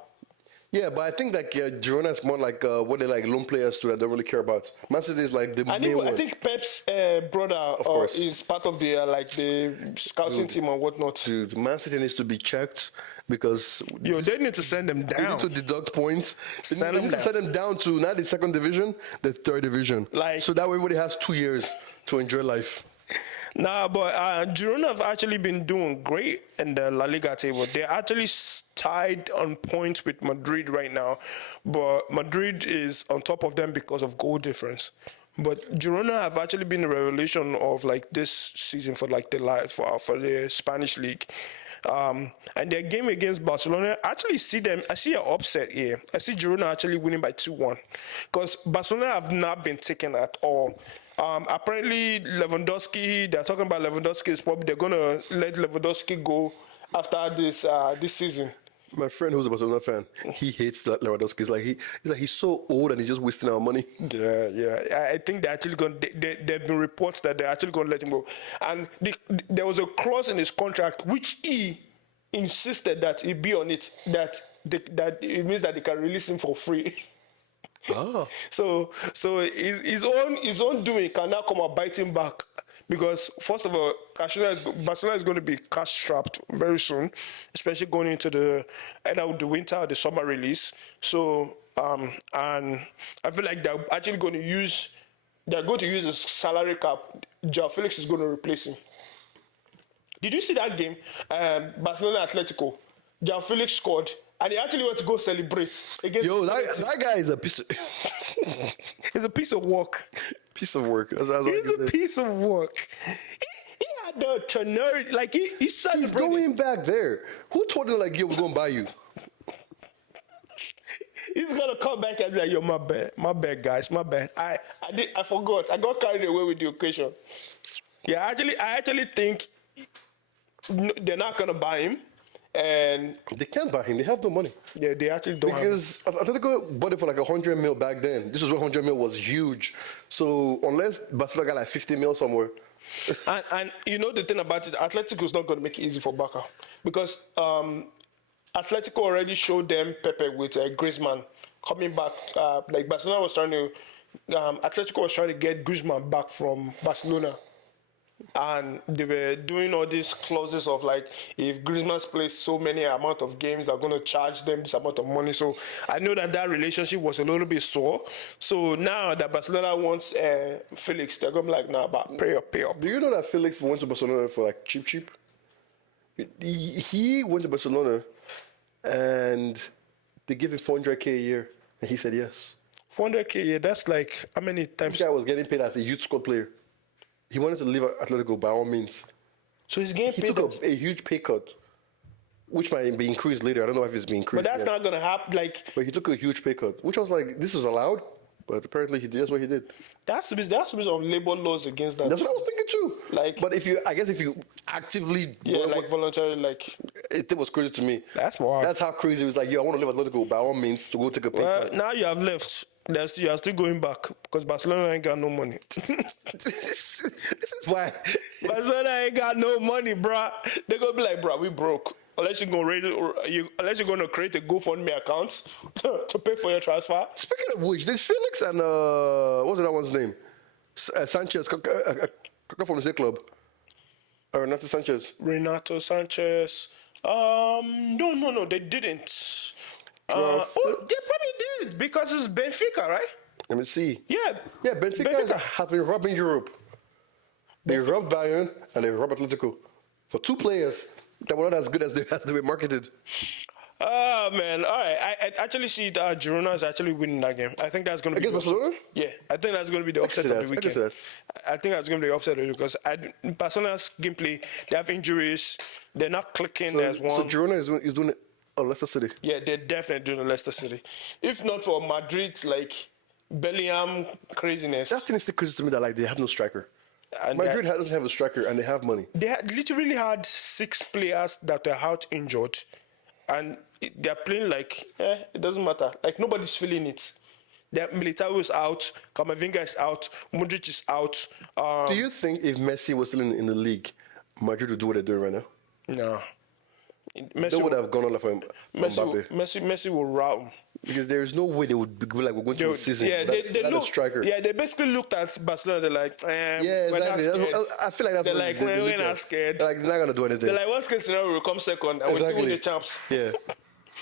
Yeah, but I think like Girona is more like what they like loan players to that don't really care about. Man City is like the main one. I think Pep's brother course. is part of the the scouting team and whatnot. Dude, Man City needs to be checked because They need to send them they down. need to deduct points. They Send need them to send them down to not the second division, the third division. So that way everybody has 2 years to enjoy life. Nah, but Girona have actually been doing great in the La Liga table. They're actually tied on points with Madrid right now, but Madrid is on top of them because of goal difference. But Girona have actually been a revelation of like this season for like for the Spanish league. And their game against Barcelona, I see an upset here. I see Girona actually winning by 2-1 because Barcelona have not been taken at all. Apparently Lewandowski, they're talking about Lewandowski is probably they're gonna let Lewandowski go after this season. My friend who's a Barcelona fan, he hates that Lewandowski. He's so old and he's just wasting our money. Yeah. I think they're actually going. There've been reports that they're actually going to let him go, and there was a clause in his contract which he insisted that he be on it. That it means that they can release him for free. Oh. So his own doing can now come and bite him back. Because first of all, Barcelona is going to be cash strapped very soon, especially going into either the winter or the summer release. So and I feel like they're actually going to use the salary cap. João Felix is going to replace him. Did you see that game? Barcelona Atletico. João Felix scored. And he actually went to go celebrate against. Yo, that guy is a piece of. He's a piece of work. Piece of work. He's a piece of work. He had the temerity, like he's He's going back there. Who told him like, yo, we're gonna buy you? He's gonna come back and be like, yo, my bad, guys, my bad. I forgot. I got carried away with the occasion. Yeah, I actually think they're not gonna buy him. And they can't buy him. They have no money. Yeah, they actually don't. Because Atletico bought it for like 100 mil back then. This is when 100 mil was huge. So unless Barcelona got like 50 mil somewhere. and you know the thing about it, Atletico is not going to make it easy for Barca because Atletico already showed them Pepe with Griezmann coming back. Like Barcelona was trying to, Atletico was trying to get Griezmann back from Barcelona. And they were doing all these clauses of like, if Griezmann's plays so many amount of games, they're going to charge them this amount of money. So I know that relationship was a little bit sore. So now that Barcelona wants Felix, they're going to be like, nah, but pay up. Do you know that Felix went to Barcelona for like cheap? He went to Barcelona and they give him 400K a year. And he said yes. 400K a year, that's like how many times? This guy was getting paid as a youth squad player. He wanted to leave Atletico by all means. So he's getting paid. He took a huge pay cut, which might be increased later. I don't know if it's being increased. But that's not going to happen. But he took a huge pay cut, which I was like, this is allowed. But apparently that's what he did. There has to be some labor laws against that. That's what I was thinking too. But if you actively, voluntarily, it was crazy to me. That's wild. That's how crazy it was. Like, yo, I want to leave Atletico by all means to go take a pay cut. Now you have left. You are still going back because Barcelona ain't got no money. This is why Barcelona ain't got no money, bruh. They're gonna be like, bruh, we broke. Unless you're gonna create a GoFundMe account to pay for your transfer. Speaking of which, did Felix and what's that one's name? Sanchez come from the same club. Renato Sanchez. Renato Sanchez. No, they didn't. They probably did because it's Benfica, right? Let me see. Yeah, Benfica has been robbing Europe. They robbed Bayern and they robbed Atletico for two players that were not as good as they were marketed. Oh, man. All right. I actually see that Girona is actually winning that game. I think that's going to be... Against Barcelona? Yeah. I think that's going to be the upset of the weekend. I think that's going to be the upset of it because Barcelona's gameplay, they have injuries. They're not clicking as one. So Girona is doing it. Oh, Leicester City. Yeah, they're definitely doing Leicester City. If not for Madrid's like Bellingham craziness. That thing is still crazy to me that like they have no striker. And Madrid doesn't have a striker and they have money. they literally had 6 players that were out injured, and they're playing like it doesn't matter. Like nobody's feeling it. Militao is out, Camavinga is out, Modric is out. Do you think if Messi was still in the league, Madrid would do what they're doing right now? No. They would have gone on for Mbappe. Messi will rout. Because there is no way they would be like, we're going to the season without a striker. Yeah, they basically looked at Barcelona. They're like, yeah, exactly. I feel like that's they're what like, we're not scared. They're like, they're not going to do anything. They're like, worst case scenario, we'll come second and we're still the champs. Yeah.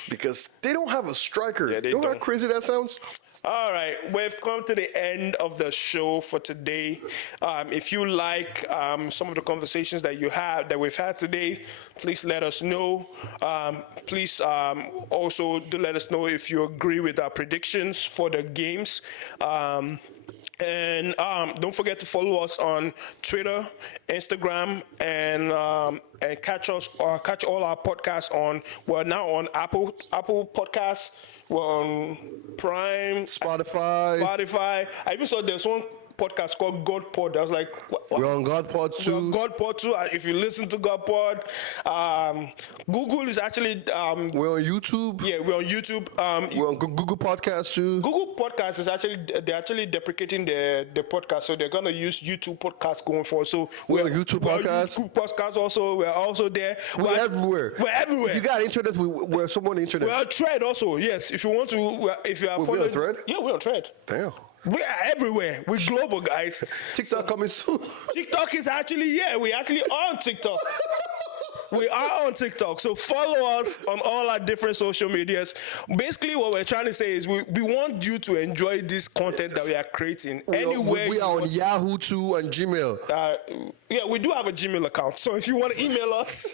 Because they don't have a striker. Yeah, they you know how don't. crazy that sounds? All right, we've come to the end of the show for today. If you like some of the conversations that we've had today, please let us know. Please also do let us know if you agree with our predictions for the games. And don't forget to follow us on Twitter, Instagram, and catch all our podcasts on. We're now on Apple Podcasts. We're on Prime, Spotify. I even saw there's one podcast called God Pod. I was like, what? We're on God Pod too. We're on God Pod too. If you listen to God Pod, Google is actually. We're on YouTube. Yeah, we're on YouTube. We're on Google Podcasts too. Google Podcasts is actually deprecating the podcast, so they're gonna use YouTube Podcasts going forward. So we're on YouTube Podcasts. YouTube Podcasts also. We're also there. We're everywhere. We're everywhere. If you got internet, we're someone on the internet. We're on Thread also. Yes, if you want to, if you are following. We're on Thread. Yeah, we're on Thread. Damn. We are everywhere. We're global, guys. TikTok coming soon. TikTok is actually, we're actually on TikTok. We are on TikTok. So follow us on all our different social medias. Basically, what we're trying to say is we want you to enjoy this content that we are creating. We are on Yahoo too and Gmail. Yeah, we do have a Gmail account. So if you want to email us...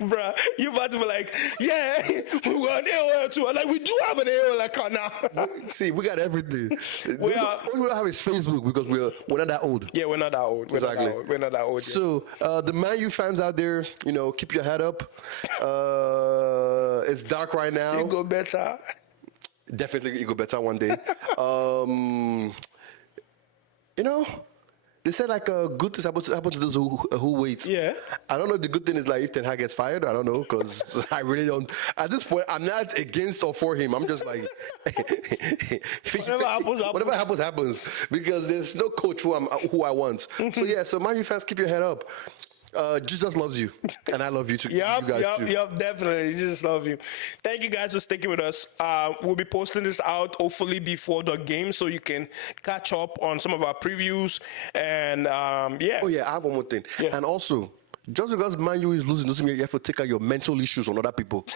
Bruh, you about to be like, yeah, we're on AOL too. I'm like, we do have an AOL account now. See, we got everything. We don't have is Facebook because we're not that old. Yeah, we're not that old. We're not that old. So the Man U fans out there, keep your head up. It's dark right now. You go better. Definitely, you go better one day. They said like good things happen to those who wait. Yeah. I don't know if the good thing is like if Ten Hag gets fired. I don't know because I really don't. At this point, I'm not against or for him. I'm just like whatever happens because there's no coach who I want. So yeah, so Man U fans, keep your head up. Jesus loves you, and I love you too. Yep, definitely. Jesus loves you. Thank you guys for sticking with us. We'll be posting this out hopefully before the game, so you can catch up on some of our previews. And yeah. Oh yeah, I have one more thing. Yeah. And also, just because Man U is losing doesn't mean you have to take out your mental issues on other people.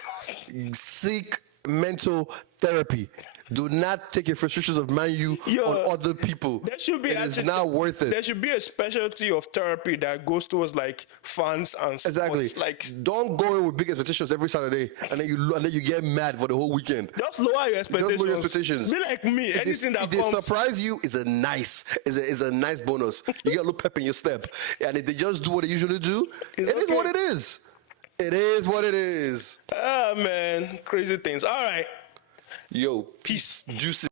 Seek mental therapy. Do not take your frustrations of Man U on other people. There should be it's not worth it. There should be a specialty of therapy that goes towards like fans and sports. Exactly. Like, don't go in with big expectations every Saturday and then you get mad for the whole weekend. Just lower your expectations. Be like me. If they surprise you, it's a nice bonus. You got a little pep in your step. And if they just do what they usually do, it is what it is. It is what it is. Ah, man. Crazy things. All right. Yo, peace, juicy.